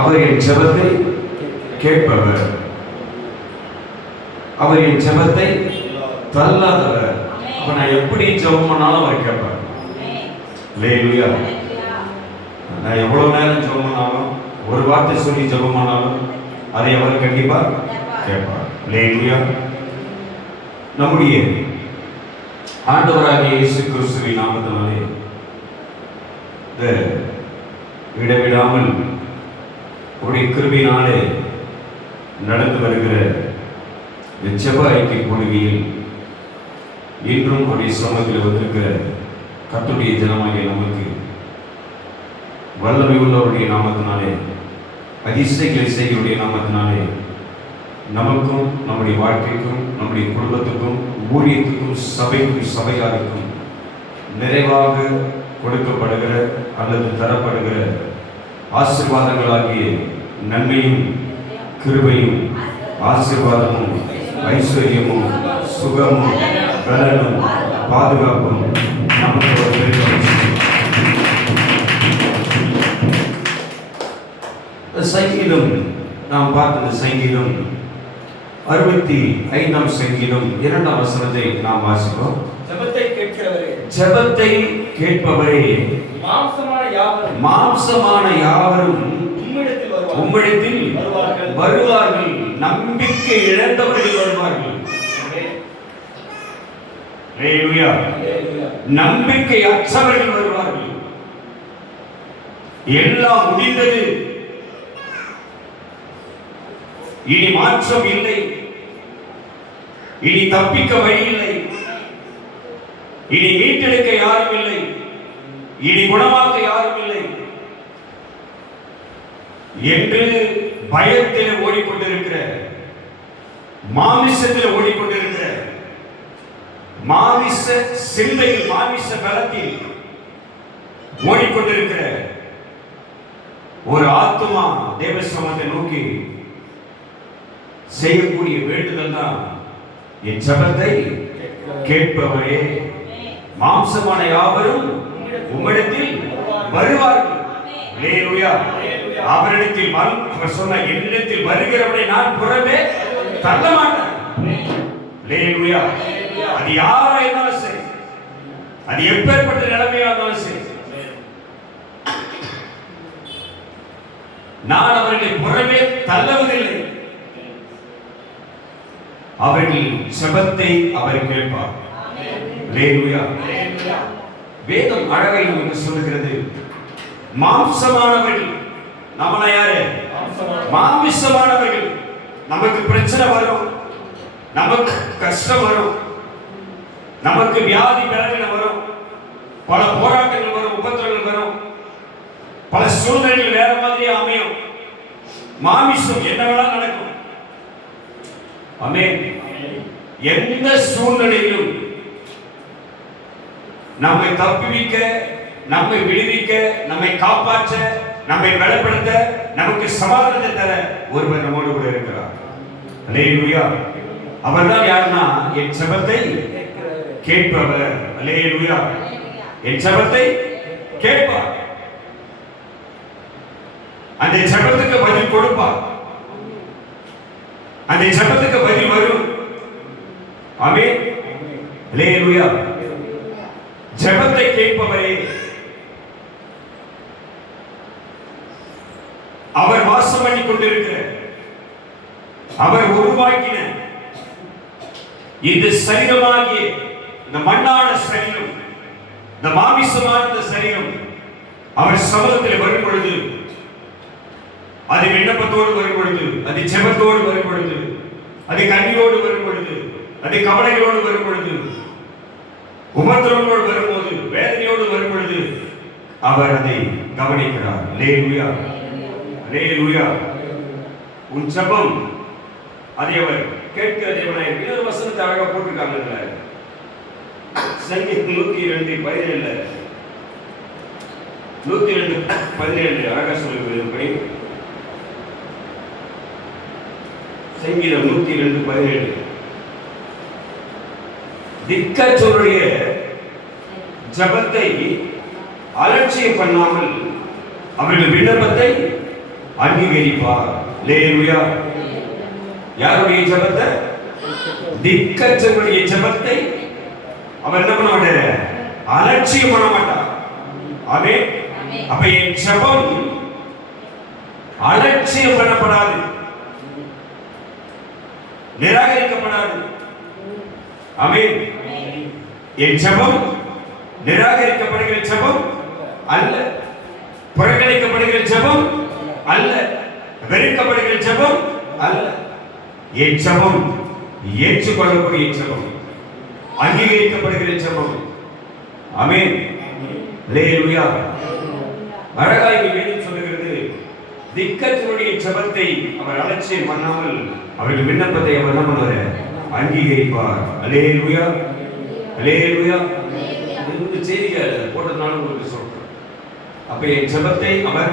அவர் என் ஜெபத்தை கேட்பவர், அவர் என் ஜெபத்தை தள்ளாதவர். அப்ப நான் எப்படி ஜெபம் பண்ணாலும் அவர் கேட்பார். அல்லேலூயா. நான் எவ்வளவு நேரம் ஜெபம் பண்ணாலும், ஒரு வார்த்தை சொல்லி ஜெபம் பண்ணாலும் அதை அவர் கண்டிப்பா கேட்பார். அல்லேலூயா. நம்முடைய ஆண்டவராகிய இயேசு கிறிஸ்துவின் நாமத்தினாலே இந்த இடைவிடாமல் உடைய கிருபையினாலே நடந்து வருகிற இந்த ஜெப ஐக்கிய கொள்கையில் இன்றும் உடைய சமூகத்தில் வந்திருக்கிற கர்த்தருடைய ஜனமாகிய நமக்கு வல்லமை உள்ளவருடைய நாமத்தினாலே, அதிசயங்களை செய்கிறவருடைய நாமத்தினாலே நமக்கும் நம்முடைய வாழ்க்கைக்கும் நம்முடைய குடும்பத்துக்கும் ஊழியத்துக்கும் சபைக்கும் சபையாருக்கும் நிறைவாக கொடுக்கப்படுகிற அல்லது தரப்படுகிற ஆசீர்வாதங்களாகிய நன்மையும் கிருபையும் ஆசீர்வாதமும் ஐஸ்வர்யமும் சுகமும் பலனும் பாதுகாப்பும் நமக்கு சங்கீதம் நாம் பார்த்த சங்கீதம் 65ஆம் சங்கீதம் 2ஆம் வசனத்தை நாம் வாசிப்போம். ஜெபத்தை கேட்கிறவரே, ஜெபத்தை கேட்பவரே, மாம்சமான யாவரும் உம்மிடத்தில் வருவார்கள். நம்பிக்கை இழந்தவர்கள் வருவார்கள். அல்லேலூயா. நம்பிக்கை அற்றவர்கள் வருவார்கள். எல்லாம் முடிந்தது, இனி மாற்றம் இல்லை, இனி தப்பிக்க வழி இல்லை, இனி மீட்டெடுக்க யாரும் இல்லை, இனி குணமாக்க யாரும் இல்லை என்று பயத்தில் ஓடிக்கொண்டிருக்கிற, மாமிசத்தில் ஓடிக்கொண்டிருக்கிற, மாமிச சிந்தையில் மாமிச பலத்தில் ஓடிக்கொண்டிருக்கிற ஒரு ஆத்மா தேவ சமூகத்தை நோக்கி செய்யக்கூடிய வேண்டுதல் தான், என் ஜெபத்தை கேட்பவரே, மாம்சமான யாவரும் உம்மிடத்தில் வருவார்கள். அல்லேலூயா. அவரிடத்தில் அவர் சொன்ன, என்னிடத்தில் வருகிறவனை நான் புறமே தள்ள மாட்டேன். அல்லேலூயா. அது யாரா இருந்தாலும் சரி, அது எப்பேற்பட்ட நிலைமையா இருந்தாலும் சரி, நான் அவர்களை புறமே தள்ளவதில்லை. அவர்கள் ஜெபத்தை அவர் கேட்பார். அல்லேலூயா. வேதம் அழகை நமக்கு சொல்லுகிறது, மாம்சமானவர்கள், நம்மள யாரு? மாமிசமானவர்கள். நமக்கு பிரச்சனை வரும், நமக்கு கஷ்டம் வரும், நமக்கு வியாதி பலவீனம் வரும், பல போராட்டங்கள் வரும், உபத்திரங்கள் வரும், பல சூழ்நிலைகள் வேற மாதிரி அமையும். மாமிசம் என்ன வேணாலும் நடக்கும். ஆமென். எந்த சூழ்நிலையிலும் நம்மை தப்புவிக்க, நம்மை விடுவிக்க, நம்மை காப்பாற்ற, நம்மை பலப்படுத்த, நமக்கு சமாதானத்தை தர ஒருவர் நம்மோடு கூட இருக்கிறார். அல்லேலூயா. அவர்தான் யாருன்னா, என் ஜெபத்தை கேட்பவர். அல்லேலூயா. என் ஜெபத்தை கேட்பார். அந்த ஜெபத்துக்கு பதில் கொடுப்பார். அந்த ஜெபத்துக்கு பதில் வரும். ஆமென். அல்லேலூயா. ஜெபத்தை கேட்பவரே, அவர் வாசம் பண்ணி கொண்டிருக்கிற, அவர் உருவாக்கின இந்த சரீரமாகிய இந்த மண்ணான சரீரம், இந்த மாமிசமான இந்த சரீரம் அவர் சமூகத்தில் வரும் பொழுது, அது விண்ணப்பத்தோடு வரும் பொழுது, அது ஜெபத்தோடு வரும் பொழுது, அது கண்ணீரோடு வரும் பொழுது, அது கவலைகளோடு வரும் பொழுது, உபத்திரவங்களோடு வரும்போது, வேதனையோடு வரும் பொழுது அவர் அதை கவனிக்கிறார். அல்லேலூயா. அல்லேலூயா. உன் ஜெபம் அதை அவர் கேட்கிற தேவனாய். இன்னொரு வசனத்தை அழகா போட்டிருக்காங்க இதுல, சங்கீதம் 102:17 102:17 அழகா சொல்லுகிறது. சங்கீதம் 102:17 திக்கச்சொல்லுடைய ஜெபத்தை அலட்சியம் பண்ணாமல் அவர்கள் விண்ணப்பத்தை அங்கீகரிப்பார். அல்லேலூயா. யாருடைய ஜெபத்தை? திக்கற்றவருடைய ஜெபத்தை அவர் என்ன பண்ண மாட்டாரு? அலட்சியம் பண்ண மாட்டார். ஆமென். அப்ப என் ஜெபம் அலட்சியம் பண்ணப்படாது, நிராகரிக்கப்படாது. ஆமென். என் ஜெபம் நிராகரிக்கப்படுகிற ஜெபம் அல்ல, புறக்கணிக்கப்படுகிற ஜெபம் அல்ல, வெறுக்கப்படுகிற ஜெபம் அல்ல. என் ஜெபம் ஏற்றுக்கொள்ளக்கூடிய ஜெபம், அங்கீகரிக்கப்படுகிற ஜெபம். ஆமென். அல்லேலூயா. அழகாய் வேதம் சொல்லுகிறது, திக்கற்றவருடைய ஜெபத்தை அவர் அலட்சியம் பண்ணாமல் அவருடைய விண்ணப்பத்தை அவர் என்ன பண்ணுவார்? அங்கீகரிப்பார். அல்லேலூயா. அல்லேலூயா. இந்த செய்திகள் போட்டதுனால உங்களுக்கு சொல்றேன். அப்ப என் ஜெபத்தை அவர்,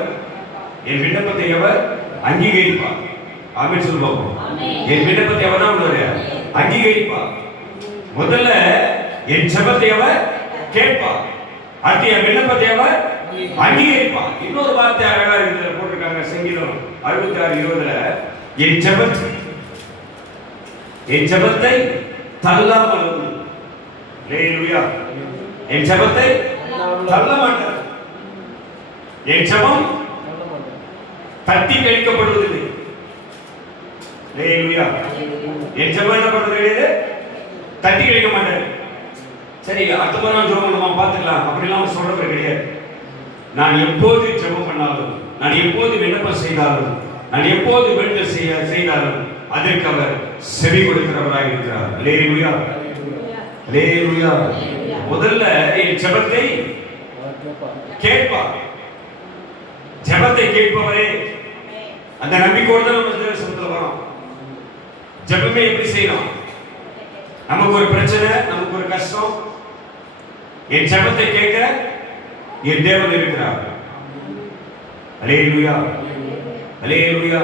என் விண்ணப்பத்தை அவர் அங்கீகரிப்பார். ஆமென் சொல்லுவோம். என் விண்ணப்பத்தை அவர் என்ன பண்ணுவார்? அங்கீகரிப்பார். முதல்ல என் ஜெபத்தை அவர் கேட்பார், அடுத்து என் விண்ணப்பத்தை அவர் அங்கீகரிப்பார். இன்னொரு வார்த்தை அழகா இதுல போட்டிருக்காங்க, சங்கீதம் 66:20, என் ஜெபத்தை தள்ளாமல். அல்லேலூயா. என் ஜெபத்தை தள்ள மாட்டார். என் ஜெபம் தட்டி கழிக்கப்படுவதில்லை. அல்லேலூயா. என் ஜெபம் என்ன பண்றது கிடையாது? தட்டி கழிக்க மாட்டார். சரி, அடுத்த முறை நான் ஜெபம் பண்ணுமா பார்த்துக்கலாம் அப்படிலாம் சொல்றது கிடையாது. நான் எப்போது ஜெபம் பண்ணாலும், நான் எப்போது விண்ணப்பம் செய்தாலும், நான் எப்போது வேண்டுதல் செய்தாலும் அதற்கு அவர் செவி கொடுக்கிறவராக இருக்கிறார். அல்லேலூயா. அல்லேலூயா. முதல்ல என் ஜெபத்தை கேட்பார். ஜெபத்தை கேட்பவரே, அந்த நம்பிக்கையோடு தான் நம்ம தேவசனத்துல வரோம். ஜெபமே எப்படி செய்யணும்? நமக்கு ஒரு பிரச்சனை, நமக்கு ஒரு கஷ்டம், என் ஜெபத்தை கேட்க என் தேவன் இருக்கிறார். அல்லேலூயா. அல்லேலூயா.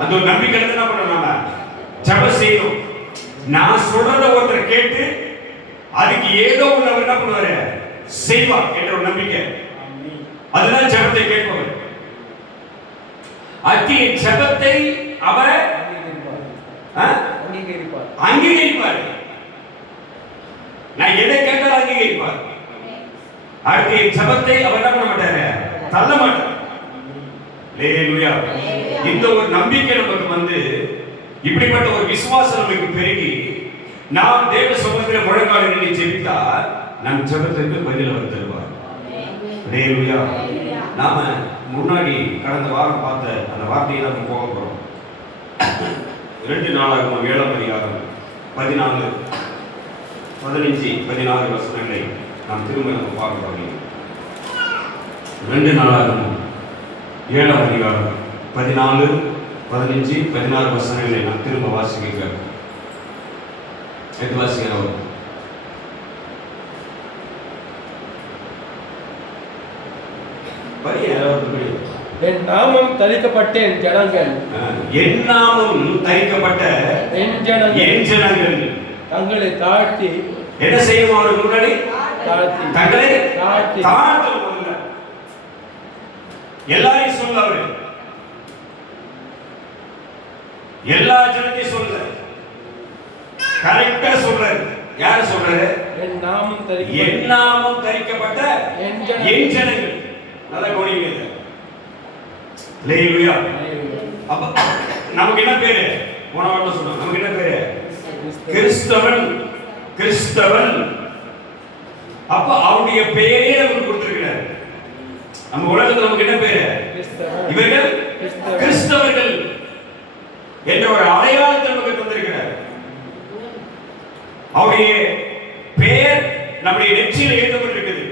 அந்த ஒரு நம்பிக்கை என்ன பண்ணணும்? நாம ஜெபம் செய்யணும். நான் சொல்றத ஒருத்தர் கேட்டு அதுக்கு ஏதோ ஒன்று அவர் என்ன பண்ணுவாரு? செய்வார் என்ற ஒரு நம்பிக்கை. அதுதான் ஜெபத்தை கேட்பவர். அத்தி ஜெபத்தை அவர் அங்கீகரிப்பார். நான் எதை கேட்டாலும் அங்கீகரிப்பார். அடுத்த ஜெபத்தை அவர் என்ன பண்ண மாட்டாரு? தள்ள மாட்டார். அல்லேலூயா. இந்த ஒரு நம்பிக்கை நமக்கு வந்து, இப்படிப்பட்ட ஒரு விசுவாசம் நமக்கு பெருகி நாம் தேவ சமூகத்தில் முழங்காலில் ஜெபித்தால் நம் ஜெபத்திற்கு பதில் அவர் தருவார். அல்லேலூயா. நாம முன்னாடி கடந்த வாரம் பார்த்த அந்த வார்த்தையை நம்ம போக போறோம். 2 நாளாகும் 7ஆம் அதிகாரம் 14, 15, 16 வசனங்களை நாம் திரும்ப நம்ம பார்க்க போறோம். 2 நாளாகும் 7ஆம் அதிகாரம் 14, 15, 16 வசனங்களை நாம் திரும்ப வாசிக்க. எது வாசிக்கிறோம்? என் நாமம் தரிக்கப்பட்ட என் ஜனங்கள், என் நாமம் தரிக்கப்பட்ட என் ஜனங்கள் தங்களை தாழ்த்தி என்ன செய்யும்? அவருக்கு முன்னாடி தங்களை தாழ்த்தணும். எல்லாரையும் சொல்ல, அவரு எல்லா ஜனத்தையும் சொல்ல, கரெக்டா சொல்றாரு. யாரு சொல்றாரு? என் நாமம் தரிக்கப்பட்ட என் ஜனங்கள். நல்லா கவனிங்க. அல்லேலூயா. அப்ப நமக்கு என்ன பேரு? போன வாரம் சொன்னோம், நமக்கு என்ன பேரு? கிறிஸ்தவன். கிறிஸ்தவன். அப்ப அவருடைய பெயரே நமக்கு கொடுத்திருக்கிறார். நம்ம உலகத்துல நமக்கு என்ன பேரு? இவர்கள் கிறிஸ்தவர்கள் என்ற ஒரு அடையாளத்தை நமக்கு தந்திருக்கிறார். அவருடைய பெயர் நம்முடைய நெற்றியில் எழுதப்பட்டிருக்கிறது.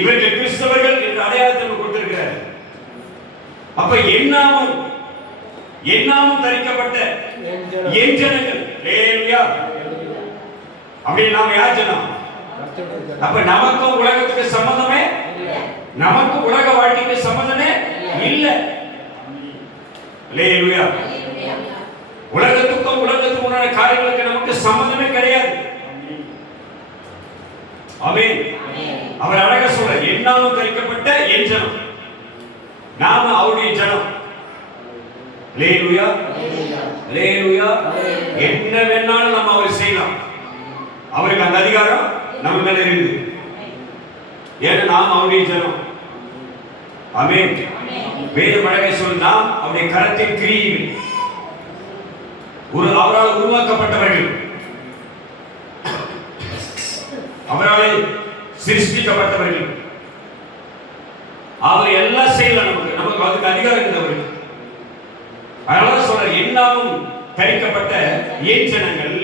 இவர்கள் கிறிஸ்தவர்கள் என்ற அடையாளத்தை நமக்கு கொடுத்திருக்கிறார். அப்ப என் நாமம் தரிக்கப்பட்ட என் ஜனங்கள். அல்லேலூயா. அப்படியே நாம யார் ஜனம்? அப்ப நமக்கும் உலகத்துக்கு சம்பந்தமே, நமக்கு உலக வாழ்க்கைக்கு சம்பந்தமே இல்ல. அல்லேலூயா. உலகத்துக்கும் உலகத்துக்கு உண்டான காரியங்களுக்கு நமக்கு சம்பந்தமே கிடையாது. ஆமென். அவர் அழகா சொல்ற, என் நாமம் தரிக்கப்பட்ட என் ஜனம். நாம அவருடைய ஜனம். அல்லேலூயா அல்லேலூயா. என்ன வேணாலும் நம்ம அவர் செய்யலாம். அவருக்கு அந்த அதிகாரம் நம்ம மேல இருக்குது. ஏன்னா நாம் அவருடைய ஜனம். ஆமென். வேதம் அழகா சொல்லுது, நாம் அவருடைய கரத்தின் கிரியைகள், அவரால் உருவாக்கப்பட்டவர்கள், அவரால் சிருஷ்டிக்கப்பட்டவர்கள். அவர் எல்லாம் செய்யலாம். நமக்கு அதுக்கு அதிகாரம் இருக்குது அவருக்கு. அதனால சொல்ற என்னாலும் தரிக்கப்பட்ட ஏன் ஜனங்கள்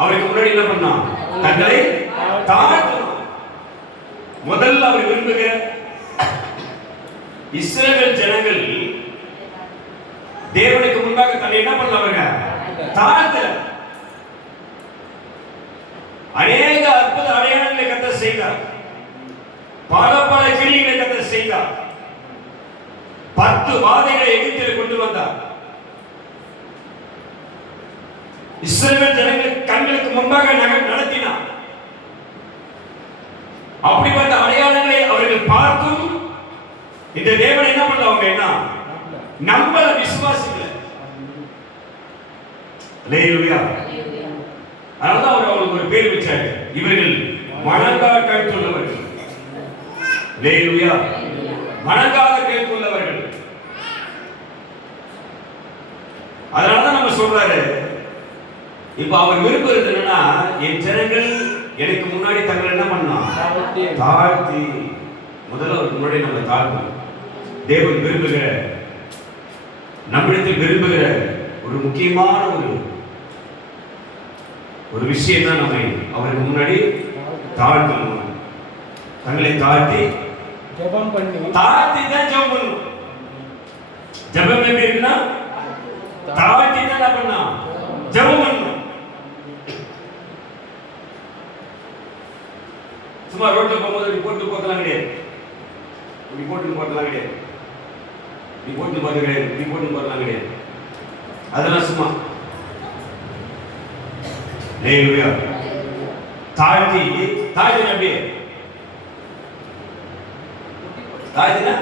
அவருக்கு முன்னாடி என்ன பண்ணா? தங்களை தாழ்த்தணும். முதல்ல அவர் விரும்புகிற இஸ்ரவேல் ஜனங்கள் தேவனுக்கு முன்பாக தன்னை என்ன பண்ணவங்க? தாழ்த்தல. அநேக அற்புத அடையாளங்களை கர்த்தர் செய்தார். பல பல கிரியைகளை கர்த்தர் செய்தார். 10 வாதைகளை எகிப்தில் கொண்டு வந்தார். இஸ்ரவேல் ஜனங்கள் கண்களுக்கு முன்பாக நடத்தினார். அப்படிப்பட்ட அடையாளங்களை அவர்கள் பார்த்தும் இந்த தேவன் என்ன பண்ணவங்க? என்ன நம்மள விசுவாசிக்கல. அல்லேலூயா. அதனால அவர் அவங்களுக்கு ஒரு பேர் வச்சாரு, இவர்கள் வணங்காத கழுத்துள்ளவர்கள். அல்லேலூயா. வணங்காத கழுத்துள்ளவர்கள். அதனால நம்ம சொல்றாரு, இப்ப அவர் விரும்புறது என்னன்னா, என் ஜனங்கள் எனக்கு முன்னாடி தங்களை என்ன பண்ணா? தாழ்த்தி. முதல்ல அவருக்கு முன்னாடி நம்ம தாழ்த்தணும். தேவன் விரும்புகிற, நம்மிடத்தில் விரும்புகிற ஒரு முக்கியமான ஒரு விஷயம் தான் நம்ம அவருக்கு முன்னாடி தாழ்த்தணும். தங்களை தாழ்த்தி ஜெபம் பண்ணி, தாழ்த்தி தான் ஜெபம் பண்ணணும். ஜெபம் எப்படி இருக்குன்னா, தாழ்த்தி தான் என்ன பண்ணா? ஜெபம் பண்ணணும். சும்மா ரோட்ல போகும்போது ரிப்போர்ட் போட்டலாம் கிடையாது. ரிப்போர்ட் போட்டலாம் கிடையாது. ரிப்போர்ட் போட்டு கிடையாது. ரிப்போர்ட் போட்டலாம் கிடையாது. அதெல்லாம் சும்மா. அல்லேலூயா. தாழ்த்தி அப்படியே தாழ்த்தினா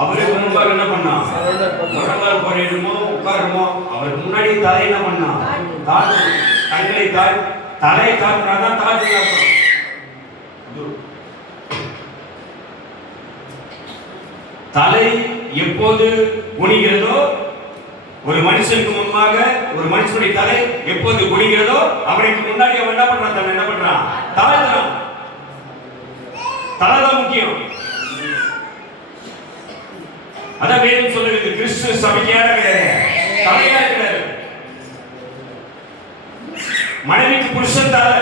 அவருக்கு முன்பாக என்ன பண்ணா? முழங்கால் போடணுமோ உட்காரணுமோ அவருக்கு முன்னாடி தலை என்ன பண்ணா? தாழ்த்து. தங்களை தலையை தாழ்த்தினாதான் தாழ்த்து. தலை எப்போது குனிகிறதோ, ஒரு மனுஷனுக்கு முன்பாக ஒரு மனுஷனுடைய தலை எப்போது குனிகிறதோ அவனுக்கு முன்னாடி அவன் என்ன பண்றான்? தன்னை என்ன பண்றான்? தாழ்த்துறான். தலைதான் முக்கியம். அதான் வேதம் சொல்லுகிறது, கிறிஸ்து சபையான தலையா இருக்கிறாரு. மனைவிக்கு புருஷன் தலை.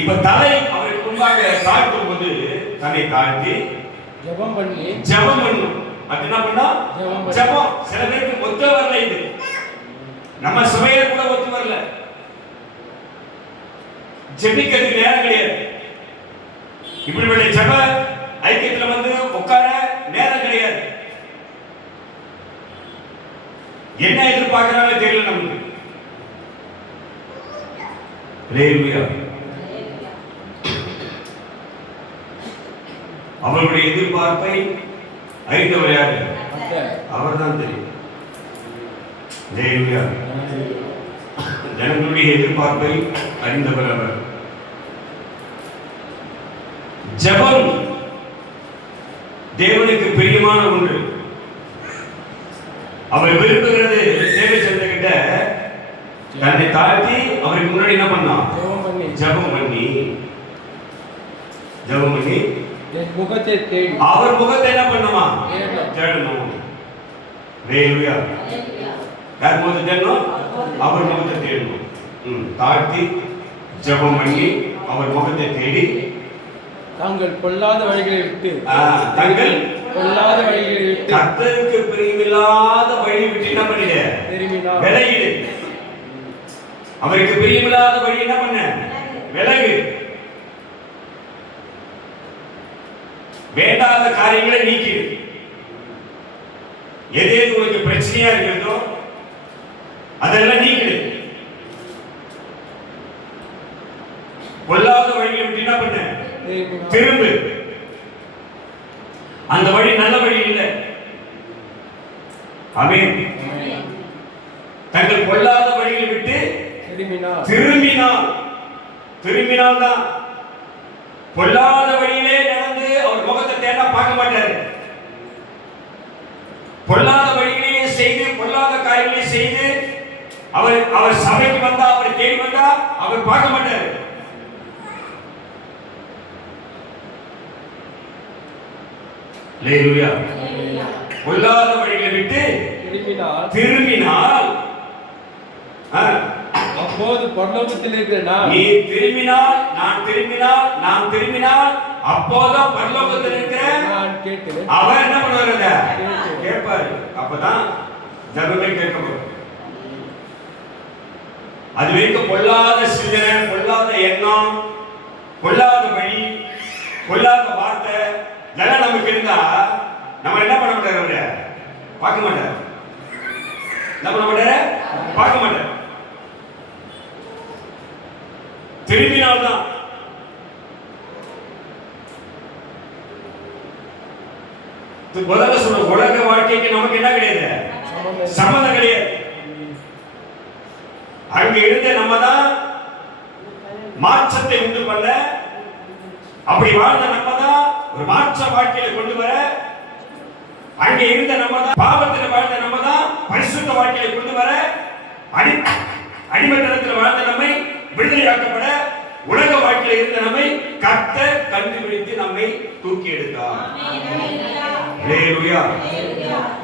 இப்ப தலை அவருக்கு முன்பாக தாழ்த்தும் போது தன்னை தாழ்த்தி ஜெபம் பண்ணணும். அது என்ன பண்ணா? ஜெபம். சில பேருக்கு ஒத்து வரல. இது நம்ம சபையில கூட ஒத்து வரல. ஜெபிக்கிறதுக்கு நேரம் கிடையாது. இப்படிப்பட்ட ஜெப ஐக்கியத்துல வந்து உட்கார நேரம் கிடையாது. என்ன எதிர்பார்க்கறாங்க தெரியல நமக்கு. அல்லேலூயா. அவருடைய எதிர்பார்ப்பை அறிந்தவர் யாரு? அவர்தான் தெரியும். அல்லேலூயா. ஜனங்களுடைய எதிர்பார்ப்பை அறிந்தவர் அவர். ஜெபம் தேவனுக்கு பிரியமான ஒன்று. அவர் விரும்புகிறது தேவை சென்றகிட்ட தன்னை தாழ்த்தி அவருக்கு முன்னாடி என்ன பண்ணா? ஜெபம் பண்ணி முகத்தை தேடி அவர் முகத்தை என்ன பண்ணுமா? தேடணும். அல்லேலூயா. யார் முகத்தை தேடணும்? அவர் முகத்தை தேடணும். தாழ்த்தி ஜெபம் பண்ணி அவர் முகத்தை தேடி தாங்கள் பொல்லாத வழிகளை விட்டு கர்த்தருக்கு பிரியமில்லாத வழி விட்டு என்ன பண்ணிடு? விலகிடு. அவருக்கு பிரியமில்லாத வழி என்ன பண்ண? விலகு. வேண்டாத காரியங்களை நீக்கிடு. எது உனக்கு பிரச்சனையா இருக்கிறதோ அதெல்லாம் நீக்கிடு. பொல்லாத வழிகளை விட்டு என்ன பண்ண? திரும்பு. அந்த வழி நல்ல வழி இல்லை. ஆமென். தங்கள் பொல்லாத வழியை விட்டு திரும்பினால் தான். பொல்லாத வழியிலே நடந்து அவர் முகத்தை தேட பார்க்க மாட்டாரு. பொல்லாத வழிகளையே செய்து பொல்லாத காரியங்களை செய்து அவர் சபைக்கு வந்தா, அவர் தேடி வந்தா அவர் பார்க்க மாட்டாரு. அல்லேலூயா. பொல்லாத வழிகளை விட்டு திரும்பினால் அப்போது பரலோகத்தில் இருக்கிற நீ திரும்பினால், நான் திரும்பினால் அப்போதான் பரலோகத்தில் இருக்கிற நான் கேட்கிறேன். அவர் என்ன பண்ணுவாருங்க? கேட்பாரு. அப்பதான் ஜெபமே கேட்கப்படும். அது வரைக்கும் பொல்லாத சிந்தனை, பொல்லாத எண்ணம், பொல்லாத வழி, பொல்லாத வார்த்தை இதெல்லாம் நமக்கு இருந்தா நம்ம என்ன பண்ண மாட்டாரு? அவரு பார்க்க மாட்டாரு. என்ன பண்ண மாட்டாரு? பார்க்க மாட்டாரு. திரும்பினால்தான். முதல்ல சொல்ற உலக வாழ்க்கைக்கு நமக்கு என்ன கிடையாது? சம்பந்தம் கிடையாது. அங்க இருந்த நம்ம தான் மாற்றத்தை உண்டு பண்ண, அப்படி வாழ்ந்த நம்ம தான் ஒரு மாற்ற வாழ்க்கையில கொண்டு வர, அங்க இருந்த நம்ம தான் பாவத்தில் வாழ்ந்த நம்ம தான் பரிசுத்த வாழ்க்கையில கொண்டு வர, அடிமத்தனத்தில் வாழ்ந்த நம்மை விடுதலையாக்கப்பட, உலக வாழ்க்கையில் இருந்த நம்மை கர்த்தர் கண்டுபிடித்து நம்மை தூக்கி எடுத்தார். அல்லேலூயா.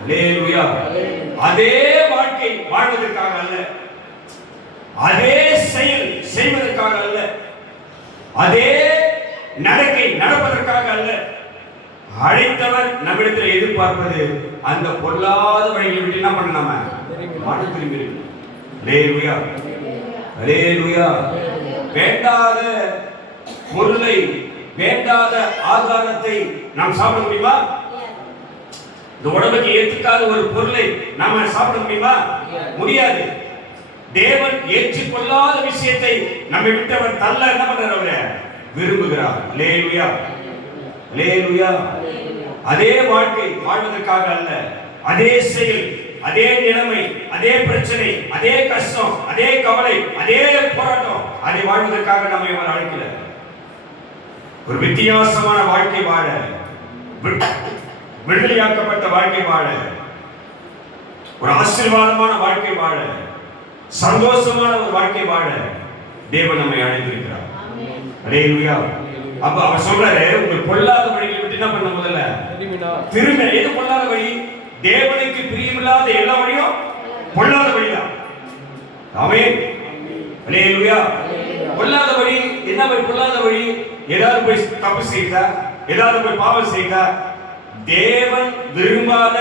அல்லேலூயா. அதே வாழ்க்கை வாழ்வதற்காக அல்ல, அதே செயல் செய்வதற்காக அல்ல, அதே நடக்கை நடப்பதற்காக அல்ல. அழைத்தவர் நம்மிடத்தில் எதிர்பார்ப்பது அந்த பொல்லாத வழியை விட்டு என்ன பண்ண நம்ம மனம் திரும்பி இருக்கு. அல்லேலூயா. அல்லேலூயா. வேண்டாத பொருளை, வேண்டாத ஆகாரத்தை நாம் சாப்பிட முடியுமா? இந்த உடம்புக்கு ஏற்றுக்காத ஒரு பொருளை நாம சாப்பிட முடியுமா? முடியாது. தேவன் ஏற்றுக்கொள்ளாத விஷயத்தை நம்மை விட்டவர் தள்ள என்ன பண்றார்? அவரை விரும்புகிறார். அல்லேலூயா. அல்லேலூயா. அதே வாழ்க்கை வாழ்வதற்காக அல்ல, அதே செயல், அதே நிலைமை, அதே பிரச்சனை, அதே கஷ்டம், அதே கவலை, அதே போராட்டம், அதை வாழ்வதற்காக நம்மை அவர் அழைக்கல. ஒரு வித்தியாசமான வாழ்க்கை வாழ, விடுதலையாக்கப்பட்ட வாழ்க்கை வாழ, ஒரு ஆசீர்வாதமான வாழ்க்கை வாழ, சந்தோஷமான ஒரு வாழ்க்கை வாழ தேவன் நம்மை அழைத்திருக்கிறார். அல்லேலூயா. அப்ப அவர் சொல்றாரு, உங்கள் பொல்லாத வழியை விட்டு என்ன பண்ண? முதல்ல திரும்ப. எது பொல்லாத வழி? தேவனுக்கு பிரியமில்லாத எல்லா வழியும் பொல்லாத வழிதான். ஆமென். அல்லேலூயா. பொல்லாத வழி என்ன? வழி பொல்லாத வழி. ஏதாவது போய் தப்பு செய்தா, ஏதாவது போய் பாவம் செய்தா, தேவன் விரும்பாத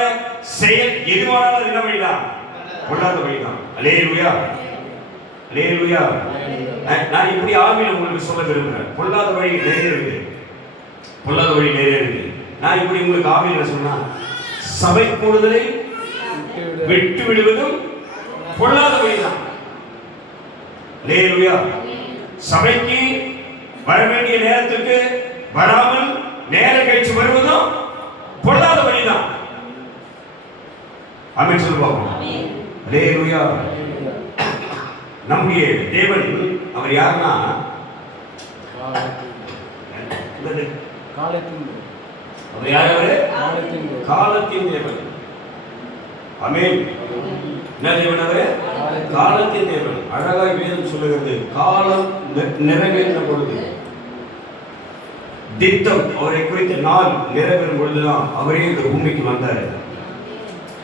செயல் எதுவானாலும் என்ன வழிதான்? பொல்லாத வழிதான். அல்லேலூயா. அல்லேலூயா. நான் இப்படி ஆவியில உங்களுக்கு சொல்ல விரும்புறேன். பொல்லாத வழி நிறைய இருக்கு, பொல்லாத வழி நிறைய இருக்கு. நான் இப்படி உங்களுக்கு ஆவியில சொன்னா, சபை கூடுதலை விட்டு விடுவதும் பொல்லாத வழிதான். அல்லேலூயா. சபைக்கு வர வேண்டிய நேரத்துக்கு வராமல் நேரம் கழிச்சு வருவதும் பொல்லாத வழிதான். ஆமென் சொல்லுவோம். அல்லேலூயா. நம்முடைய தேவன் அவர் யாருன்னா, அவர் யார்? காலத்தின் தேவன். ஆமென். என்ன தேவன் அவர்? காலத்தின் தேவன். அழகாய் வேதம் சொல்லுகிறது, காலம் நிறைவேறின பொழுது, திட்டம் அவரை குறித்த நாள் நிறைவேறும் பொழுதுதான் அவரே இந்த பூமிக்கு வந்தார்.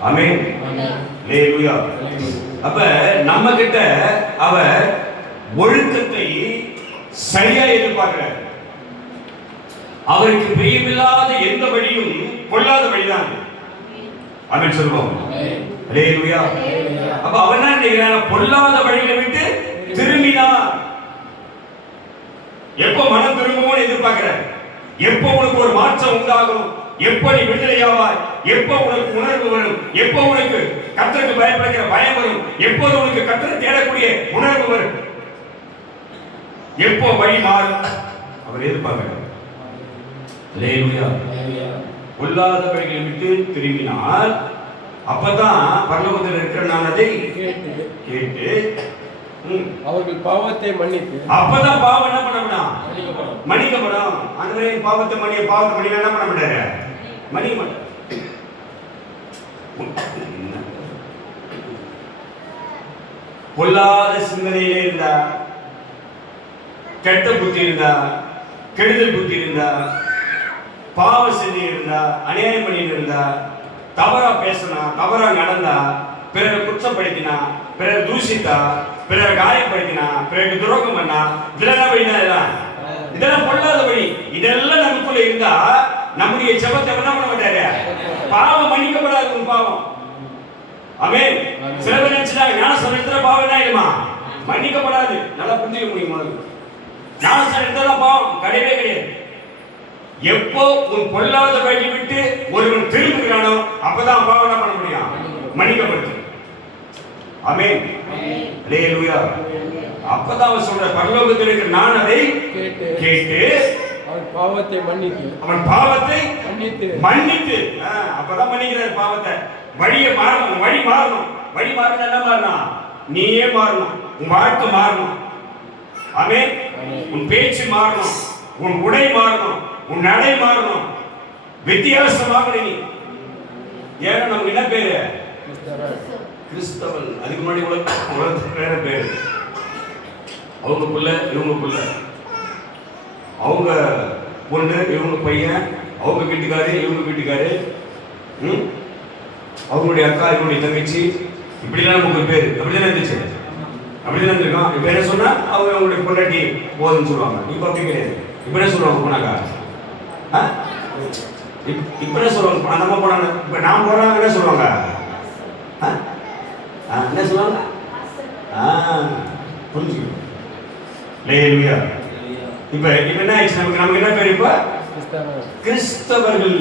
ஆமென். அல்லேலூயா. அப்ப நம்ம கிட்ட அவர் ஒழுக்கத்தை சரியா எதிர்பார்க்கிறார். அவருக்கு பிரியமில்லாத எந்த வழியும் பொல்லாத வழிதான். ஆமென் சொல்லுவோம். அல்லேலூயா. அப்ப அவன் என்ன நினைக்கிறான்? பொல்லாத வழியை விட்டு திரும்பினார். எப்ப மனம் திரும்புவோம் எதிர்பார்க்கிறார். எப்ப உனக்கு ஒரு மாற்றம் உண்டாகும், எப்ப நீ விடுதலையாவாய், எப்ப உனக்கு உணர்வு வரும், எப்ப உனக்கு கர்த்தருக்கு பயப்படுகிற பயம் வரும், எப்போது உனக்கு கர்த்தரை தேடக்கூடிய உணர்வு வரும், எப்போ வழி மாறும், அவர் எதிர்பார்க்கிறார். அல்லேலூயா. பொல்லாதவைகளை விட்டு திரும்பினால் அப்பதான் பரலோகத்தில் இருக்கிற நான் அதை கேட்டு கேட்டு அவர்கள் பாவத்தை மன்னித்து அப்பதான் பாவம் என்ன பண்ணணும்? மன்னிக்கப்படும். மன்னிக்கப்படும். ஆண்டவரே பாவத்தை மன்னிய என்ன பண்ண மாட்டாரு? மன்னிக்க மாட்டாரு. பொல்லாத சிந்தனையிலே இருந்தா, கெட்ட புத்தி இருந்தா, கெடுதல் புத்தி இருந்தா, பாவ சிந்தை இருந்தா, அநியாயம் பண்ணி இருந்தா, தவறா பேசினா, தவறா நடந்தா, பிறரை குற்றப்படுத்தினா, பிறரை தூஷித்தா, பிறரை காயப்படுத்தினா, பிறருக்கு துரோகம் பண்ணா, இதெல்லாம் வழிதான். இதெல்லாம் பொல்லாத வழி. இதெல்லாம் நமக்குள்ள இருந்தா நம்முடைய ஜெபத்தை என்ன பண்ண மாட்டாரு? பாவம் மன்னிக்கப்படாது. உன் பாவம். ஆமென். சில பேர் நினைச்சாங்க ஞானஸ்நானத்துல பாவம் என்ன ஆயிடுமா? மன்னிக்கப்படாது. நல்லா புரிஞ்சுக்க முடியுமா? ஞானஸ்நானத்துல பாவம் கிடையவே கிடையாது. எப்போ உன் பொல்லாத வழியை விட்டு ஒருவன் திரும்புகிறானோ அப்பதான் பாவம் என்ன பண்ண முடியும்? மன்னிக்கப்படுது. ஆமென். அல்லேலூயா. அப்பதான் அவன் சொல்ற பரலோகத்தில் இருக்கிற நான் அதை கேட்டு அவன் பாவத்தை மன்னித்து அப்பதான் மன்னிக்கிறார் பாவத்தை. வழியை மாறணும். வழி மாறணும். வழி மாறணும். என்ன மாறணும்? நீயே மாறணும். உன் வாழ்க்கை மாறணும். ஆமென். உன் பேச்சு மாறணும். உன் உடை மாறணும். உன் நடை மாறணும். வித்தியாசமாக நீ. ஏன்னா நமக்கு என்ன பேரு? கிறிஸ்தவன். அதுக்கு முன்னாடி உலகத்துக்கு வேற பேரு. அவங்க புள்ள, இவங்க புள்ள, அவங்க பொண்ணு, இவங்க பையன், அவங்க வீட்டுக்காரு, இவங்க வீட்டுக்காரு, அவங்களுடைய அக்கா, இவங்களுடைய தங்கச்சி, இப்படிலாம் நமக்கு ஒரு பேரு. அப்படிதான் இருந்துச்சு. அப்படிதான் இருந்திருக்கான். இப்ப என்ன சொன்னா அவங்க அவங்களுடைய பொண்டாட்டி போதுன்னு சொல்லுவாங்க. இப்ப அப்படி கிடையாது. இப்ப என்ன சொல்லுவாங்க? போனாக்கா இப்ப என்ன சொல்லுவாங்க? நம்ம போனாங்க. இப்ப நான் போறாங்க என்ன சொல்லுவாங்க? என்ன சொல்லுவாங்க? புரிஞ்சுக்கணும். இப்ப என்ன ஆயிடுச்சு? நமக்கு என்ன பேர்? இப்ப கிறிஸ்தவர்கள்.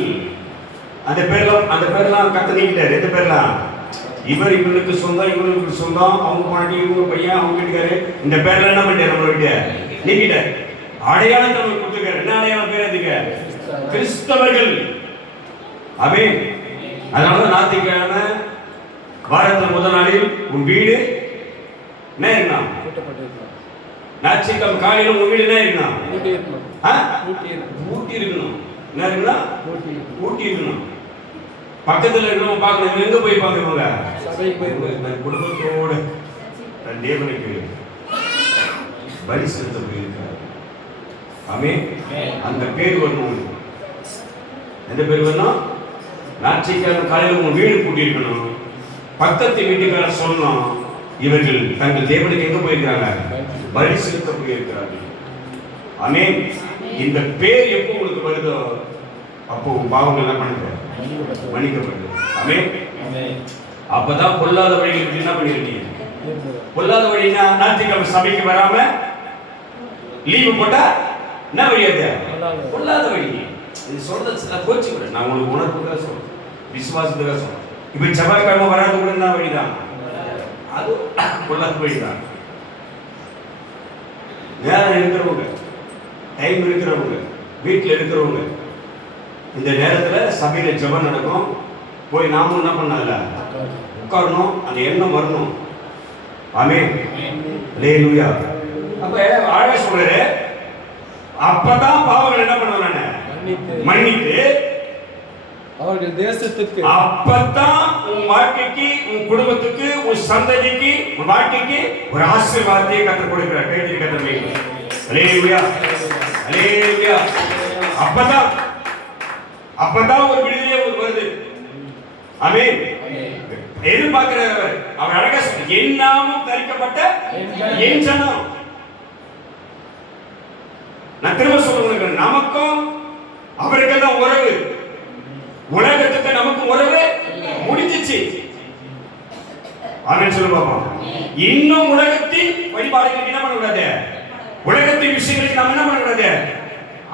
அந்த பேர்லாம் கத்த நீக்கிட்டாரு. எந்த பேர்லாம்? இவங்களுக்கு சொந்தம், இவங்களுக்கு சொந்தம், அவங்க பாட்டி, இவங்க பையன், அவங்க வீட்டுக்காரு, இந்த பேர்லாம் என்ன பண்ணிட்டாரு? நம்ம வீட்டு நீக்கிட்டாரு. அடையாளத்தை நம்ம கொடுத்துருக்காரு. என்ன அடையாளம்? பேர் எதுக்கு? கிறிஸ்தவர்கள். ஆமென். அதனால ஞாயிற்றுக்கிழமை வாரத்தின் முதல் நாளில் உன் வீடு என்ன இருக்கணும்? ஞாயிற்றுக்கிழமை காலையில் உன் வீடு என்ன இருக்கணும்? ஊட்டி இருக்கணும். என்ன இருக்கணும்? ஊட்டி இருக்கணும். பக்கத்தில் இருக்கிறவங்க பார்க்கணும். எங்க போய் பார்க்கறவங்க? குடும்பத்தோடு தன் தேவனுக்கு பலி செலுத்த போயிருக்காரு. ஆமென். அந்த பேர் வரணும். எந்த பேர் வரணும்? ஞாயிற்றுக்கிழமை காலையில் உங்க வீடு கூட்டி இருக்கணும். பக்கத்து வீட்டுக்காரர் சொல்லணும், இவர்கள் தங்கள் தேவனுக்கு எங்க போயிருக்கிறாங்க? பலி செலுத்த போயிருக்கிறார்கள். ஆமென். இந்த பேர் எப்போ உங்களுக்கு வருதோ அப்போ பாவங்கள் என்ன பண்ணுது? மன்னிக்கப்படுது. ஆமென். அப்பதான் பொல்லாத வழிகளுக்கு என்ன பண்ணிருக்கீங்க? பொல்லாத வழினா ஞாயிற்றுக்கிழமை சபைக்கு வராம லீவு போட்டா என்ன வழி? அது பொல்லாத வழி. இது சொல்றது கோச்சு கூட. நான் உங்களுக்கு உணர்வுக்காக சொல்றேன், விசுவாசத்துக்காக சொல்றேன். இப்ப செவ்வாய்க்கிழமை வராது கூட என்ன வழிதான்? அது பொல்லாத வழிதான். நேரம் இருக்கிறவங்க, டைம் இருக்கிறவங்க, வீட்டில் இருக்கிறவங்க, இந்த நேரத்தில் சபையில் ஜெபம் நடக்கும். போய் நாமும் என்ன பண்ணல? உட்காரணும். அந்த எண்ணம் வரணும். ஆமென். அல்லேலூயா. அப்ப ஆழ சொல்றாரு, அப்பதான் பாவங்கள் என்ன பண்ணுவாங்க? மன்னித்து அவர்கள் தேசத்துக்கு. அப்பதான் உன் வாழ்க்கைக்கு, உன் குடும்பத்துக்கு, உன் சந்ததிக்கு, உன் வாழ்க்கைக்கு ஒரு ஆசீர்வாதத்தை கற்றுக் கொடுக்கிறார். கைதி கற்றுக். அல்லேலூயா. அல்லேலூயா. அப்பதான் ஒரு விடுதலை வருது. ஆமென். எதிர்பார்க்கிறார் அவர். அழகா சொல்ற, என்னாமும் தரிக்கப்பட்ட என் ஜனம். நான் திரும்ப சொல்லுங்க, நமக்கும் அவருக்கு தான் உறவு. உலகத்துக்கு நமக்கு உறவு முடிஞ்சிச்சு. ஆமென் சொல்லுங்க பாப்போம். இன்னும் உலகத்தின் வழிபாடுகளுக்கு என்ன பண்ணக்கூடாது? உலகத்தின் விஷயங்களுக்கு நம்ம என்ன பண்ணக்கூடாது?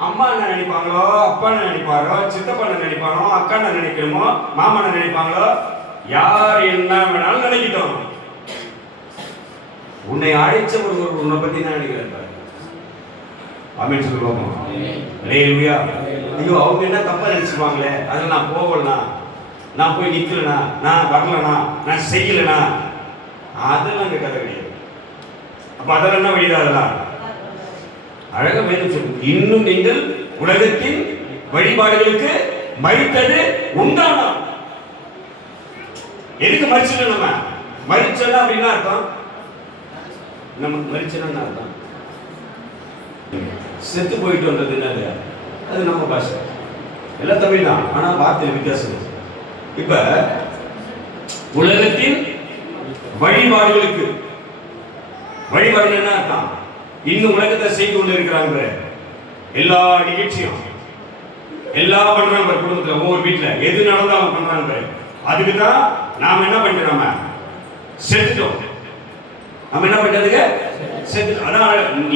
அம்மா என்ன நினைப்பாங்களோ, அப்பா என்ன நினைப்பாரோ, சித்தப்பா என்ன நினைப்பானோ, அக்கா என்ன நினைக்கணுமோ, மாமா என்ன நினைப்பாங்களோ, யார் என்ன வேணாலும் நினைக்கிட்டோம். உன்னை அழைச்ச ஒருவர் உன்னை பத்தி என்ன நினைக்கிறார்? ஆமென் சொல்லுவோம். ஹalleluya. ஐயோ அவங்க என்ன தப்பா நினைச்சுப்பாங்களே, அதுல நான் போகலனா, நான் போய் நிக்கலனா, நான் வரலனா, நான் செய்யலனா, அதெல்லாம் இந்த கதை கிடையாது. அப்ப அதெல்லாம் என்ன வழிதான்? அதெல்லாம் அழகா வேணும் சொல்லு. இன்னும் நீங்கள் உலகத்தின் வழிபாடுகளுக்கு மரித்தது உண்டானா. எதுக்கு மரிச்சோம்? நம்ம மரிச்சோம் அப்படின்னா அர்த்தம், நம்ம மரிச்சோம்னு அர்த்தம் செத்து போயிட்டு வந்தது. என்னது? அது நம்ம பாஷை, எல்லாம் தமிழ் தான், ஆனா வார்த்தை வித்தியாசம். இப்ப உலகத்தின் வழிபாடுகளுக்கு, வழிபாடு என்ன அர்த்தம்? இன்னும் உலகத்தை செய்து கொண்டு இருக்கிறாங்க. எல்லா நிகழ்ச்சியும் எல்லாம் பண்றாங்க குடும்பத்துல, ஒவ்வொரு வீட்டுல எது நடந்தாலும் பண்றாங்க. அதுக்கு தான் நாம என்ன பண்றோம்? செத்துட்டோம். நம்ம என்ன பண்றதுக்கு? செத்து. அதான்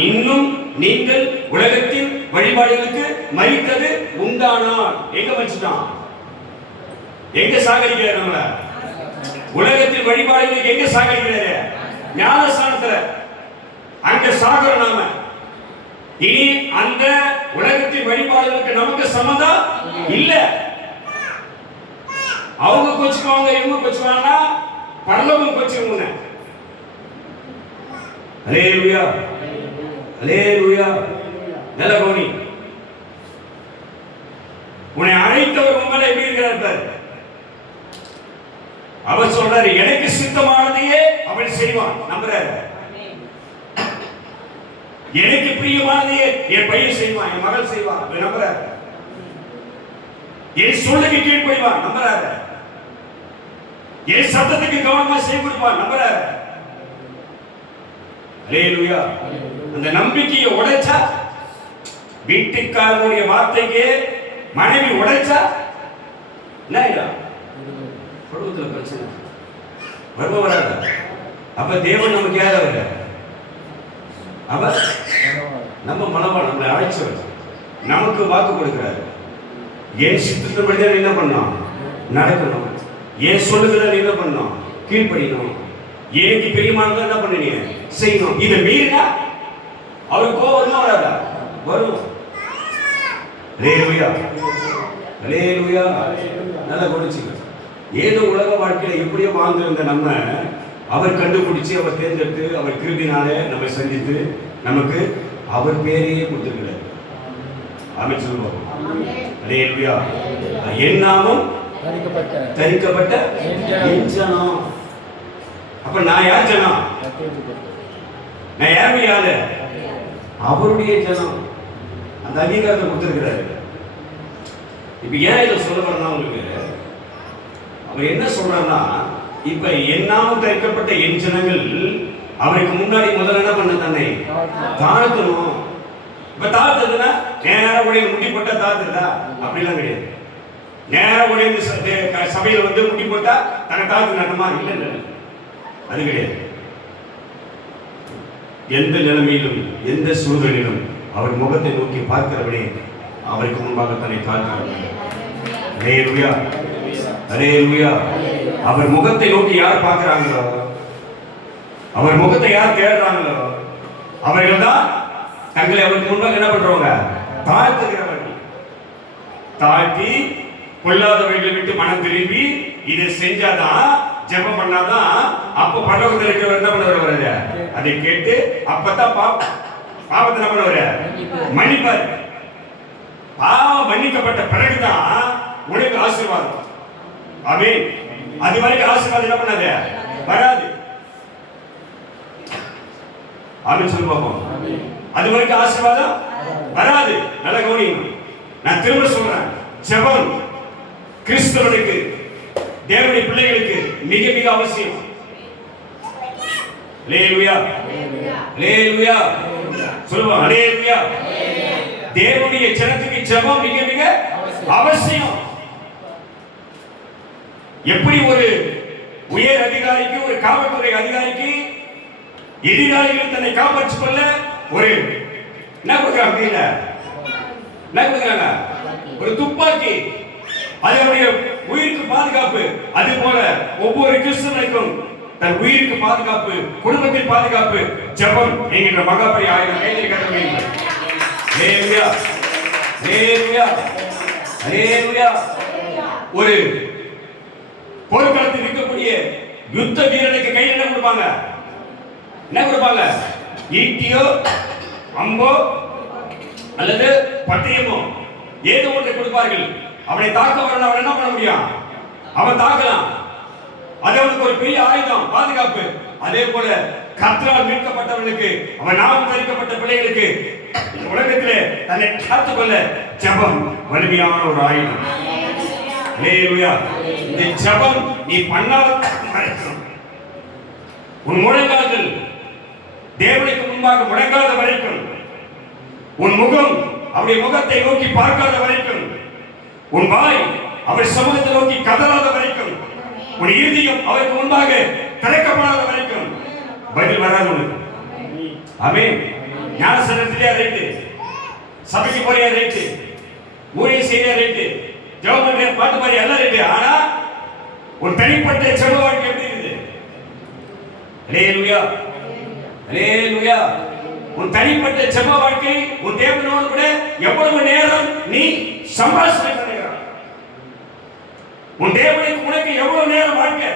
இன்னும் நீங்கள் உலகத்தின் வழிபாடுகளுக்கு மரித்தது உண்டானால். எங்க வச்சுட்டான்? எங்க சாகடிக்கிறார்? நம்மள உலகத்தின் வழிபாடுகளுக்கு எங்க சாகடிக்கிறாரு? ஞானஸ்தானத்துல. அங்க சாகரம் நாம. இனி அந்த உலகத்தின் வழிபாடுகளுக்கு நமக்கு சம்மதம் இல்ல. அவங்க கொச்சுக்குவாங்க, இவங்க கொச்சுவாங்கன்னா பரலோகம் கொச்சுவாங்க. ஹalleluya, ஹalleluya. நல்ல கவனி. உன்னை அழைத்தவர் உங்களை எப்படி இருக்கிறார் பாரு. அவர் சொல்றாரு, எனக்கு சித்தமானதையே அவன் செய்வான். நம்புறாரு. எனக்கு பிரியமானதையே என் பையன் செய்வான், என் மகள் செய்வான். நம்புறாரு. என் சொல்லுக்கு கீழ்ப்படிவான். நம்புறாரு. என் சத்தத்துக்கு கவனமா செய்து கொடுப்பான். நம்புறாரு. ஹalleluya. அந்த நம்பிக்கையை உடைச்சா, வீட்டுக்காரனுடைய வார்த்தைக்கு மனைவி உடைச்சா என்ன ஆயிடும்? குடும்பத்துல பிரச்சனை வருவ வராது. அப்ப தேவன் நமக்கு யார்? அவரு அவர் நம்ம மனவா நம்மளை அழைச்சவர், நமக்கு வாக்கு கொடுக்கிறாரு. என் சித்தத்தின்படி தான் என்ன பண்ணோம்? நடக்கணும். ஏன் சொல்லுகிறத என்ன பண்ணோம்? கீழ்ப்படியணும். எனக்கு பெரியமானதை என்ன பண்ணீங்க? செய்யணும். இதை மீறினா அவருக்கு கோபம் வராதா? வரும். ஹalleluya, ஹalleluya. நல்லா கவனிச்சுங்க. ஏதோ உலக வாழ்க்கையில எப்படியோ வாழ்ந்திருந்த நம்ம அவர் கண்டுபிடிச்சு, அவர் தேர்ந்தெடுத்து, அவர் கிருபினாலே நம்மை சந்தித்து நமக்கு அவர் பேரையே கொடுத்திருக்கிறார். ஆமென் சொல்லுவோம். ஹalleluya. என் நாமம் தரிக்கப்பட்ட என் ஜனம். அப்ப நான் யார் ஜனம்? நான் யாருடைய ஆளு? அவருடைய ஜனம். அந்த அங்கீகாரத்தை கொடுத்திருக்கிறாரு. இப்ப ஏன் இதை சொல்ல வரணும் உங்களுக்கு? அவர் என்ன சொல்றாருன்னா, இப்ப என் நாமம் தரிக்கப்பட்ட என் ஜனங்கள் அவருக்கு முன்னாடி முதல்ல என்ன பண்ண? தன்னை தாழ்த்தணும். இப்ப தாழ்த்ததுன்னா நேரம் உடைய முட்டி போட்டா தாழ்த்துதா? அப்படிலாம் கிடையாது. நேரம் உடைய சபையில வந்து முட்டி போட்டா தன்னை தாழ்த்து நடமா? இல்ல இல்ல, அது கிடையாது. எந்த நிலைமையிலும் எந்த சூழ்நிலையிலும் அவர் முகத்தை நோக்கி பார்க்கிறவனே அவருக்கு முன்பாக தன்னை தாழ்த்துகிறார். ஹalleluya, ஹalleluya. அவர் முகத்தை நோக்கி யார் பார்க்கிறாங்களோ, அவர் முகத்தை யார் தேடுறாங்களோ, அவர்கள் தான் தங்களை அவருக்கு முன்பாக என்ன பண்றவங்க? தாழ்த்துகிறவர்கள். தாழ்த்தி பொல்லாதவைகளை விட்டு மனம் திரும்பி இதை செஞ்சாதான், ஜெபம் பண்ணாதான், அப்ப பரலோகத்தில் இருக்கிறவர் என்ன பண்ணுவாரு? அதை கேட்டு அப்பதான் பாவத்தை என்ன பண்ணுவாரு? மன்னிப்பார். பாவம் மன்னிக்கப்பட்ட பிறகுதான் உனக்கு ஆசீர்வாதம். ஆமென். அது வரைக்கும் ஆசீர்வாதம் என்ன பண்ணாது? வராது. ஆமென் சொல்லு பாப்போம். அது வரைக்கும் ஆசீர்வாதம் வராது. நல்ல கவனிங்க. நான் திரும்ப சொல்றேன், ஜெபம் கிறிஸ்தவனுக்கு, தேவனுடைய பிள்ளைகளுக்கு மிக மிக அவசியம். ஹalleluya, ஹalleluya. சொல்லுங்க ஹalleluya. தேவனுடைய ஜனத்துக்கு ஜெபம் மிக மிக அவசியம். எப்படி ஒரு உயர் அதிகாரிக்கு, ஒரு காவல்துறை அதிகாரிக்கு எதிராளிகள் தன்னை காப்பாற்றிக் கொள்ள ஒரு என்ன கொடுக்குறாங்க? என்ன கொடுக்குறாங்க? ஒரு துப்பாக்கி. அதனுடைய உயிருக்கு பாதுகாப்பு. அது போல ஒவ்வொரு கிறிஸ்தவனுக்கும் தன் உயிருக்கு பாதுகாப்பு, குடும்பத்தின் பாதுகாப்பு ஜெபம் என்கிற மகாபலி ஆயுதம் கையில் கட்ட வேண்டும். ஹalleluya ஹalleluya ஹalleluya. ஒரு போர்க்களத்தில் இருக்கக்கூடிய யுத்த வீரனுக்கு கையில் என்ன கொடுப்பாங்க? என்ன கொடுப்பாங்க? ஈட்டியோ அம்போ அல்லது பட்டயமோ ஏதோ ஒன்றை கொடுப்பார்கள். அவனை தாக்க வரணும், அவன் என்ன பண்ண முடியும்? அவன் தாக்கலாம். அது அவனுக்கு ஒரு பெரிய ஆயுதம், பாதுகாப்பு. அதே போல கர்த்தரால் மீட்கப்பட்டவர்களுக்கு, அவன் நாமம் தரிக்கப்பட்ட பிள்ளைகளுக்கு இந்த உலகத்திலே தன்னை காத்துக்கொள்ள ஜெபம் வலிமையான ஒரு ஆயுதம். ஹalleluya. இந்த ஜெபம் நீ பண்ணாத வரைக்கும், உன் முழங்கால்கள் தேவனுக்கு முன்பாக முழங்காத வரைக்கும், உன் முகம் அவருடைய முகத்தை நோக்கி பார்க்காத வரைக்கும், உன் வாய் அவர் சமூகத்தை நோக்கி கதறாத வரைக்கும், உன் இருதயம் அவருக்கு முன்பாக திறக்கப்படாத வரைக்கும் பதில் வராது உனக்கு. ஆமென். ஞானஸ்நானத்திலே ரைட்டு, சபைக்கு போறியா ரைட்டு, ஊழியம் செய்ய ரைட்டு, ஜெபம் பண்ற பாட்டு மாதிரி எல்லாம் ரைட்டு. ஆனா உன் தனிப்பட்ட ஜெப வாழ்க்கை எப்படி இருக்குது? ஹalleluya ஹalleluya. உன் தனிப்பட்ட ஜெப வாழ்க்கை, உன் தேவனோடு கூட எவ்வளவு நேரம் நீ சம்பாஷணை பண்ணுகிறாய்? உன் தேவனுக்கு உனக்கு எவ்வளவு நேரம் வாழ்க்கை?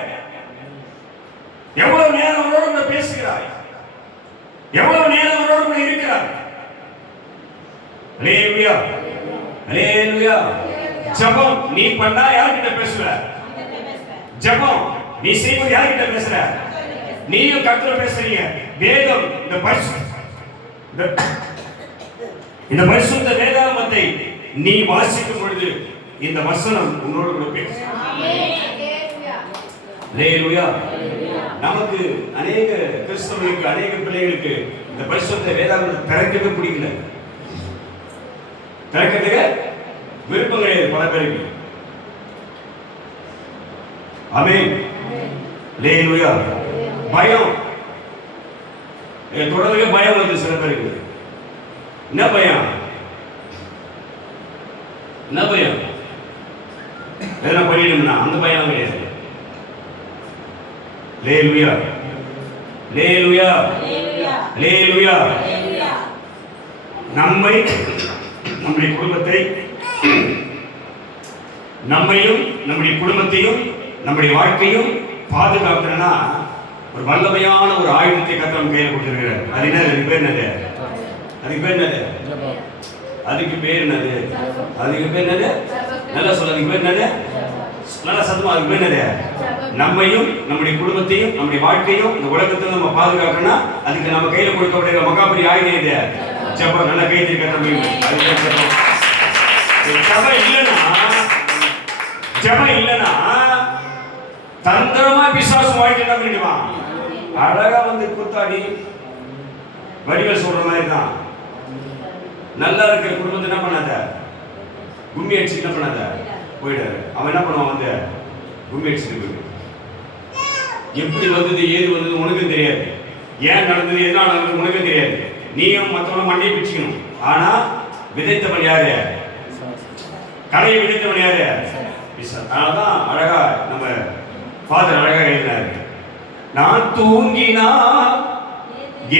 எவ்வளவு நேரம் அவரோடு கூட பேசுகிறாய்? எவ்வளவு நேரம் அவரோடு கூட இருக்கிறாய்? ஹalleluya ஹalleluya. ஜெபம் நீ பண்ணா யார்கிட்ட பேசுற? ஜெபம் நீ செய்வது யார்கிட்ட பேசுற? நீயும் கர்த்தரோட பேசுறீங்க. வேதம் இந்த பரிசுத்த வேதாகமத்தை நீ வாசிக்கும் பொழுது இந்த வசனம் உன்னோடு கூட பேசும். ஹalleluya. நமக்கு अनेक கிறிஸ்தவர்களுக்கு, अनेक பிள்ளைகளுக்கு இந்த பரிசுத்த வேதாகமத்தை திறக்கவே பிடிக்கல, திறக்கிறதுக்கு விருப்பம் கிடையாது பல பேருக்கு. ஆமென். ஹalleluya. பயம், தொடர்ந்து பயம் வந்து சில பேருக்கு. என்ன பயம்? என்ன பயம்? எதனா பண்ணிடணும்னா அந்த பயம் கிடையாது. ஹalleluya ஹalleluya ஹalleluya. நம்மை, நம்முடைய குடும்பத்தை, நம்மையும் நம்முடைய குடும்பத்தையும் நம்முடைய வாழ்க்கையும் பாதுகாக்கணும்னா ஒரு வல்லமையான ஒரு ஆயுதத்தை கர்த்தர் கையில் கொடுத்திருக்கிறார். அது என்ன? அதுக்கு பேர் என்னது? அதுக்கு பேர் என்னது? அதுக்கு பேர் என்னது? அதுக்கு பேர் என்னது? நல்லா சொல்ல. அதுக்கு பேர் என்னது? நல்லா சத்தமா. அதுக்கு பேர் என்னது? நம்மையும் நம்முடைய குடும்பத்தையும் நம்முடைய வாழ்க்கையும் இந்த உலகத்தையும் நம்ம பாதுகாக்கணும். அதுக்கு நம்ம கையில கொடுக்கக்கூடிய மகாபலி ஆயுதம் இது ஜெபம். நல்ல கையை கட்டணும். அதுக்கு ஜெபம். ஜெபம் இல்லைன்னா தந்திரமா பிசாசு வாழ்க்கை என்ன பண்ணிடுவான்? அழகா வந்து கூத்தாடி வடிவல் சொல்ற மாதிரி தான். நல்லா இருக்கிற குடும்பத்தை என்ன பண்ணாத, கும்மி அடிச்சு என்ன பண்ணாத போயிடாரு. அவன் என்ன பண்ணுவான்? வந்து கும்மி அடிச்சுட்டு போயிடு. எப்படி வந்தது, ஏது வந்தது உனக்கும் தெரியாது. ஏன் நடந்தது, எதனால நடந்தது உனக்கும் தெரியாது. நீயும் மற்றவங்க மண்டையை பிச்சுக்கணும். ஆனா விதைத்தவன் யாரு? கடையை விதைத்தவன் யாரு? அதனாலதான் அழகா நம்ம ஃபாதர் அழகா எழுதினாரு. நான் தூங்கினா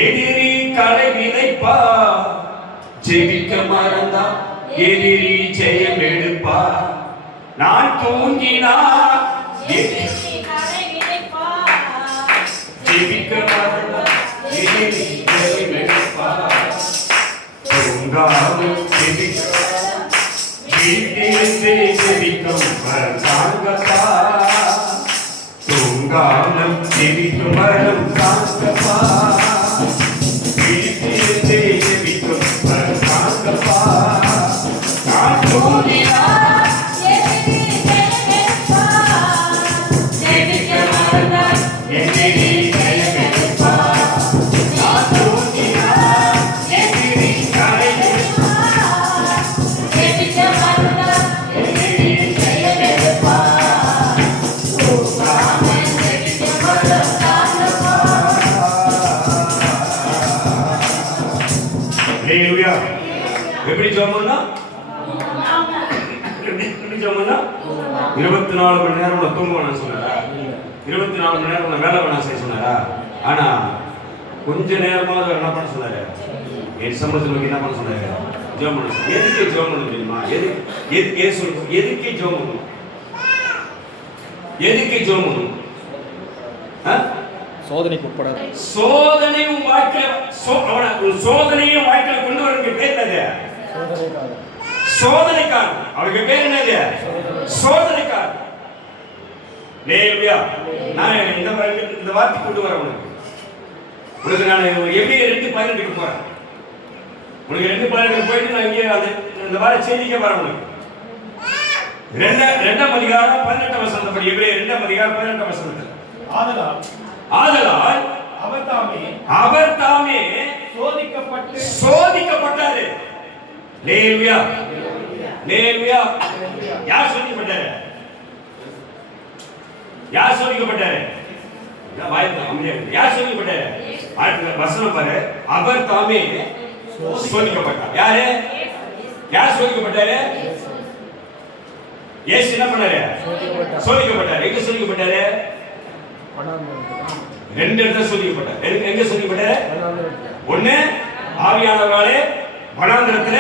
எதிரி களை விதைப்பா, ஜெபிக்க மறந்தா எதிரி ஜெயம் எடுப்பா. நான் தூங்கினா எதிரி களை விதைப்பா, ஜெபிக்க மறந்தா எதிரி ஜெயம் எடுப்பா. தூங்காமல் ஜெபிக்க வீட்டிலிருந்தே ஜெபிக்கும் தாங்கப்பா, தூங்காமல் ஜெபிக்கும் வரம் தாங்கப்பா, வீட்டிலிருந்தே ஜெபிக்கும் வரம் தாங்கப்பா. நான் தூங்கினா எதிரி ஜெயம் எடுப்பா, ஜெபிக்க மறந்தா எதிரி ஜெயம் எடுப்பா. நான் தூங்கினா எதிரி களை விதைப்பா, ஜெபிக்க மறந்தா எதிரி ஜெயம் எடுப்பா. ஹalleluya. எப்படி ஜெபம்னா? எப்படி ஜெபம்னா? 24 மணி நேரம் உன்னை தூங்க வேணாம் சொன்னாரா? 24 மணி நேரம் உன்னை வேலை வேணாம் செய்ய சொன்னாரா? ஆனா கொஞ்ச நேரமாவது என்ன பண்ண சொன்னாரு? என் சம்பளத்தில் என்ன பண்ண சொன்னாரு? ஜெபம் பண்ணணும். எதுக்கு ஜெபம் பண்ணணும் தெரியுமா? எதுக்கு ஜெபம் பண்ணணும்? எதுக்கு ஜெபம் பண்ணணும்? சோதனைக்கு உட்படாது. சோதனையும் வாழ்க்கையில சோதனையும் வாழ்க்கையில கொண்டு வரதுக்கு பேர் என்னது? சோதனைக்காரன். அவருக்கு பேர் என்னது? சோதனைக்காரன். ஹalleluya. நான் இந்த வார்த்தை கொண்டு வர உனக்கு நான் எப்படி 2:12 போறேன். உனக்கு 2:12 போயிட்டு நான் இங்கே இந்த வார செய்திக்க வரேன். உனக்கு 2ஆம் அதிகாரம் 18 வசனப்படி எப்படி 2ஆம் அதிகாரம் 18 வசனத்தில் ஆதலால் அவர் தாமே சோதிக்கப்பட்டாரு. ஹalleluya. ஹalleluya. யார் சோதிக்கப்பட்டாரு? யார் சோதிக்கப்பட்டாரு? யார் சோதிக்கப்பட்டாரு? வசனம் பாரு. அவர் தாமே சோதிக்கப்பட்டார். யாரு? யார் சோதிக்கப்பட்டாரு? இயேசு என்ன பண்ணாரு? சோதிக்கப்பட்டார். எங்க சோதிக்கப்பட்டாரு? ரெண்டு இடத்துல சோதிக்கப்பட்டார். எங்க சோதிக்கப்பட்டாரு? ஒண்ணு ஆவியானவராலே வனாந்தரத்துல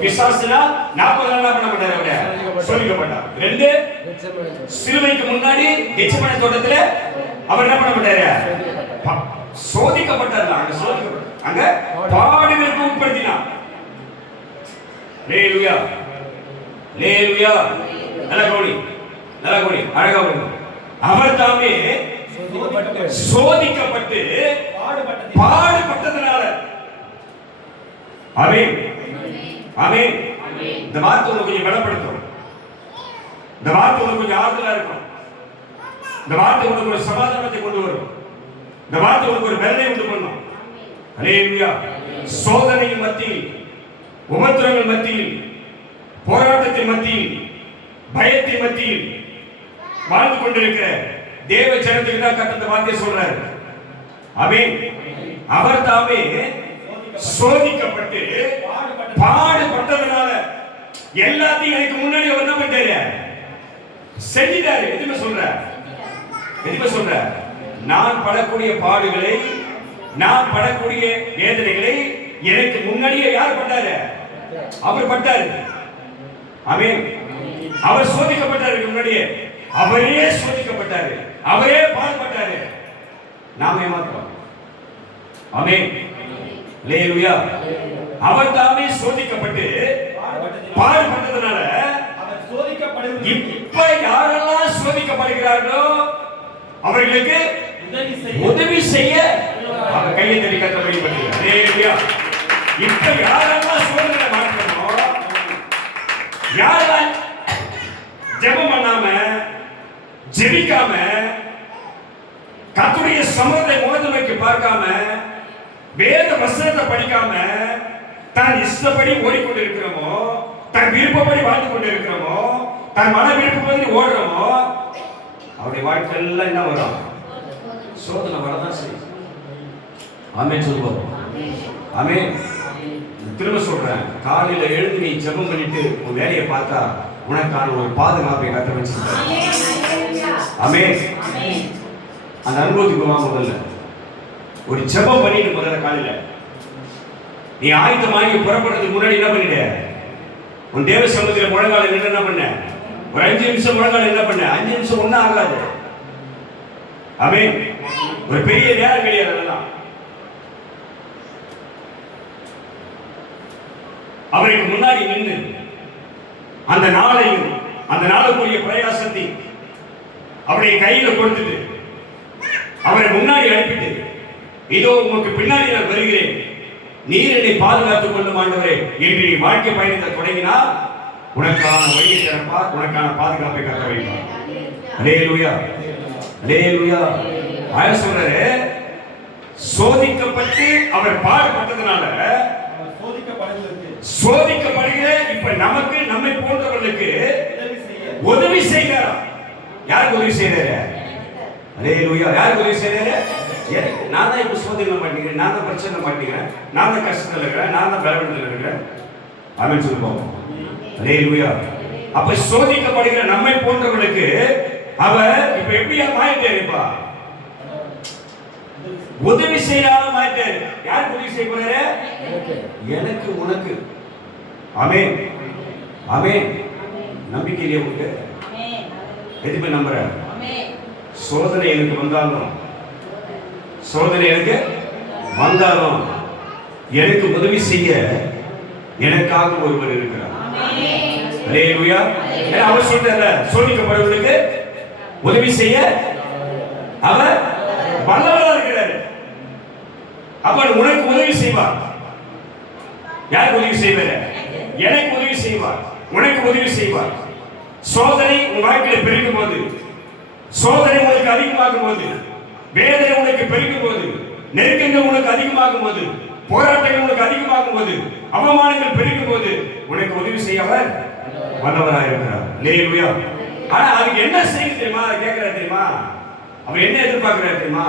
பிசாசுனா 40 நாள் என்ன பண்ணப்பட்டாரு? அவரு சோதிக்கப்பட்டார். ரெண்டு சிலுவைக்கு முன்னாடி கெத்செமனே தோட்டத்துல அவர் என்ன பண்ணப்பட்டாரு? சோதிக்கப்பட்டார். அங்க சோதிக்கப்பட்டார். அங்க பாடுகளுக்கு உட்படுத்தினார். ஹalleluya. ஹalleluya. நல்லா கவனி. அழகா கவனி. அவர் தாமே சோதிக்கப்பட்டு பாடுபட்டதனால. ஆமென். ஆமென். இந்த வார்த்தை உங்களுக்கு கொஞ்சம் பலப்படுத்தும். இந்த வார்த்தை உங்களுக்கு கொஞ்சம் ஆறுதலா இருக்கும். இந்த வார்த்தை உங்களுக்கு ஒரு சமாதானத்தை கொண்டு வரும். இந்த வார்த்தை உங்களுக்கு ஒரு பலனை உண்டு பண்ணும். ஹalleluya. சோதனையின் மத்தியில், உபத்திரவங்கள் மத்தியில், போராட்டத்தின் மத்தியில், பயத்தின் மத்தியில் வாழ்ந்து கொண்டிருக்கிற தேவ ஜனத்துக்கு தான் கர்த்தர் வார்த்தை சொல்றாரு. ஆமென். அவர் தாமே சோதிக்கப்பட்டு பாடுபட்டதனால எல்லாத்தையும் எனக்கு முன்னாடி அவர் என்ன பண்ணாரு? செஞ்சிட்டாரு. எதுமே சொல்ற நான் படக்கூடிய பாடுகளை, நான் படக்கூடிய வேதனைகளை எனக்கு முன்னாடியே யார் பட்டாரு? அவர் பட்டாரு. ஆமென். அவர் சோதிக்கப்பட்டாரு. முன்னாடியே அவரே சோதிக்கப்பட்டாரு. அவரே பாடுபட்டாரு. நாம ஏமாற்றோம். ஆமென். ஹalleluya. அவர் தாமே சோதிக்கப்பட்டு பாடுபட்டதனால இப்ப யாரெல்லாம் சோதிக்கப்படுகிறார்களோ அவர்களுக்கு உதவி செய்ய அவர் கையை தட்டி கட்டளை பண்ணுகிறார். ஹalleluya. இப்ப யாரெல்லாம் சோதனை மாட்டோமோ, யாரெல்லாம் ஜெபம் பண்ணாம ஜெபிக்காம கர்த்தருடைய சமூகத்தை முகத்தை நோக்கி பார்க்காம வேத வசனத்தை படிக்காம தான் இஷ்டப்படி ஓடிக்கொண்டிருக்கிறோமோ, தன் விருப்பப்படி வாழ்ந்து கொண்டிருக்கிறோமோ, தன் மன விருப்பப்படி ஓடுறோமோ, அவருடைய வாழ்க்கை எல்லாம் என்ன வரும்? சோதனை வரதான் செய்யும். ஆமென் சொல்லுவோம். ஆமென். திரும்ப சொல்றேன், காலையில எழுந்து நீ ஜெபம் பண்ணிட்டு உன் வேலையை பார்த்தா உனக்கான ஒரு பாதுகாப்பை கத்த வச்சிருக்க. ஆமென். அந்த அனுபவத்துக்கு வா. முதல்ல ஒரு ஜெபம் பண்ணிட்டு முதல்ல காலையில நீ ஆயத்தமாகி புறப்படுறதுக்கு முன்னாடி என்ன பண்ணிட்ட? உன் தேவ சமூகத்தில் முழங்கால நின்று என்ன பண்ண? ஒரு 5 நிமிஷம் முழங்கால என்ன பண்ண? 5 நிமிஷம் ஒன்றும் ஆகாது. ஆமென். ஒரு பெரிய நேரம் கிடையாது. அதெல்லாம் அவருக்கு முன்னாடி நின்று அந்த நாளையும் அந்த நாளுக்குரிய பிரயாசத்தை அவருடைய கையில கொடுத்துட்டு அவரை முன்னாடி அனுப்பிட்டு, இதோ உமக்கு பின்னாடி நான் வருகிறேன், நீர் என்னை பாதுகாத்துக் கொள்ளும் ஆண்டவரே என்று நீ வாழ்க்கை பயணத்தை தொடங்கினால் உனக்கான வழியை திறப்பார், உனக்கான பாதுகாப்பை கட்ட வைப்பார். ஹalleluya. ஹalleluya. ஆயர் சொல்றாரு, சோதிக்கப்பட்டு அவர் பாடுபட்டதனால சோதிக்கப்படுகிற இப்ப நமக்கு, நம்மை போன்றவர்களுக்கு உதவி செய்கிறார். யாருக்கு உதவி செய்யறாரு? ஹalleluya. யாருக்கு உதவி செய்யறாரு? நான் தான் இப்ப சோதனை மாட்டேங்கிறேன், நான் தான் பிரச்சனை மாட்டேங்கிறேன், நான் தான் கஷ்டத்தில் இருக்கிறேன், நான் தான் பலவீனத்தில் இருக்கிறேன். ஆமென் சொல்லுவோம். ஹalleluya. அப்ப சோதிக்கப்படுகிற நம்மை போன்றவர்களுக்கு அவர் இப்ப எப்படியா மாறிட்டாருப்பா? உதவி செய்யாம மாறிட்டாரு. யாருக்கு உதவி செய்ய போறாரு? எனக்கு, உனக்கு. ஆமென் ஆமென். நம்பிக்கை இல்லையா உங்களுக்கு? எதுவுமே நம்புற சோதனை எனக்கு வந்தாலும், சோதனை எனக்கு வந்தாலும் எனக்கு உதவி செய்ய எனக்காக ஒருவர் இருக்கிறார். அல்லேலூயா. அவர் சொல்றாரு, சோதிக்கப்படுவதற்கு உதவி செய்ய அவர் வல்லவரா இருக்கிறார். அவர் உனக்கு உதவி செய்வார். யாருக்கு உதவி செய்வார்? எனக்கு உதவி செய்வார், உனக்கு உதவி செய்வார். சோதனை உன் வாழ்க்கையில் பெருகும் போது, சோதனை உனக்கு அதிகமாகும் போது, வேதனை உனக்கு பெருகும் போது, நெருக்கங்கள் உனக்கு அதிகமாகும் போது, போராட்டங்கள் உனக்கு அதிகமாகும் போது, அவமானங்கள் பெருகும் போது உனக்கு உதவி செய்ய அவர் வல்லவராக இருக்கிறார். அல்லேலூயா. ஆனா அதுக்கு என்ன செய்ய தெரியுமா? கேட்கிறார் தெரியுமா? அவர் என்ன எதிர்பார்க்கிறார் தெரியுமா?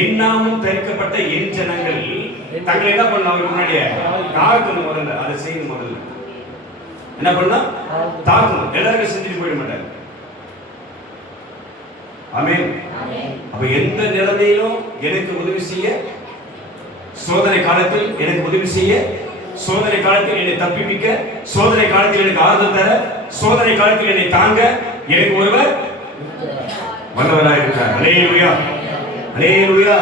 எண்ணாமும் தரிக்கப்பட்ட என் ஜனங்கள் தங்களை என்ன பண்ண அவருக்கு முன்னாடியே தாக்கணும். முதல்ல அதை செய்யணும். முதல்ல என்ன பண்ணா தாக்கணும். எல்லாருக்கும் செஞ்சுட்டு போயிட மாட்டாங்க. ஆமென். அப்ப எந்த நிலைமையிலும் எனக்கு உதவி செய்ய, சோதனை காலத்தில் எனக்கு உதவி செய்ய, சோதனை காலத்தில் என்னை தப்பிப்பிக்க, சோதனை காலத்தில் எனக்கு ஆறுதல் தர, சோதனை காலத்தில் என்னை தாங்க எனக்கு ஒருவர் வல்லவராக இருக்கிறார். அல்லேலூயா அல்லேலூயா.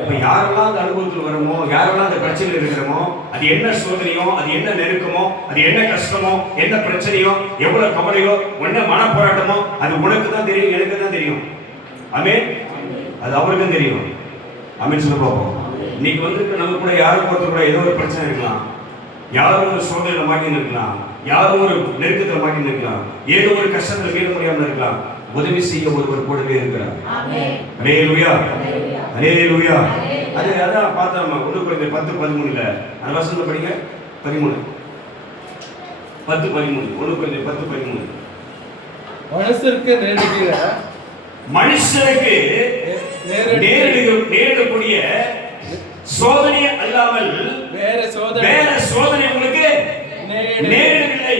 அப்ப யாரெல்லாம் அந்த அனுபவத்தில் வரமோ, யாரெல்லாம் அந்த பிரச்சனையில் இருக்கிறோமோ, அது என்ன சோதனையோ, அது என்ன நெருக்கமோ, அது என்ன கஷ்டமோ, என்ன பிரச்சனையோ, எவ்வளவு கவலையோ, என்ன மன போராட்டமோ, அது உனக்கு தான் தெரியும், எனக்கு தான் தெரியும். ஆமென். அது அவருக்கும் தெரியும். ஆமென் சொல்ல பார்ப்போம். இன்னைக்கு வந்து நம்ம கூட யாரும் ஒருத்தர் கூட ஏதோ ஒரு பிரச்சனை இருக்கலாம், யாரும் ஒரு சோதனையில மாட்டின்னு இருக்கலாம், யாரும் ஒரு நெருக்கத்தில் மாட்டின்னு இருக்கலாம், ஏதோ ஒரு கஷ்டத்தில் மீற முடியாமல் இருக்கலாம். உதவி செய்ய ஒருவர் கூடவே இருக்கிறார். அல்லேலூயா அல்லேலூயா. அது அதான் பார்த்தோம் 1 Corinthians 10:13ல அந்த வசனத்தை படிங்க. 13 10:13 1 Corinthians 10:13. மனுஷருக்கு நேரிடக்கூடிய சோதனை அல்லாமல் வேற சோதனை உங்களுக்கு நேரிடவில்லை.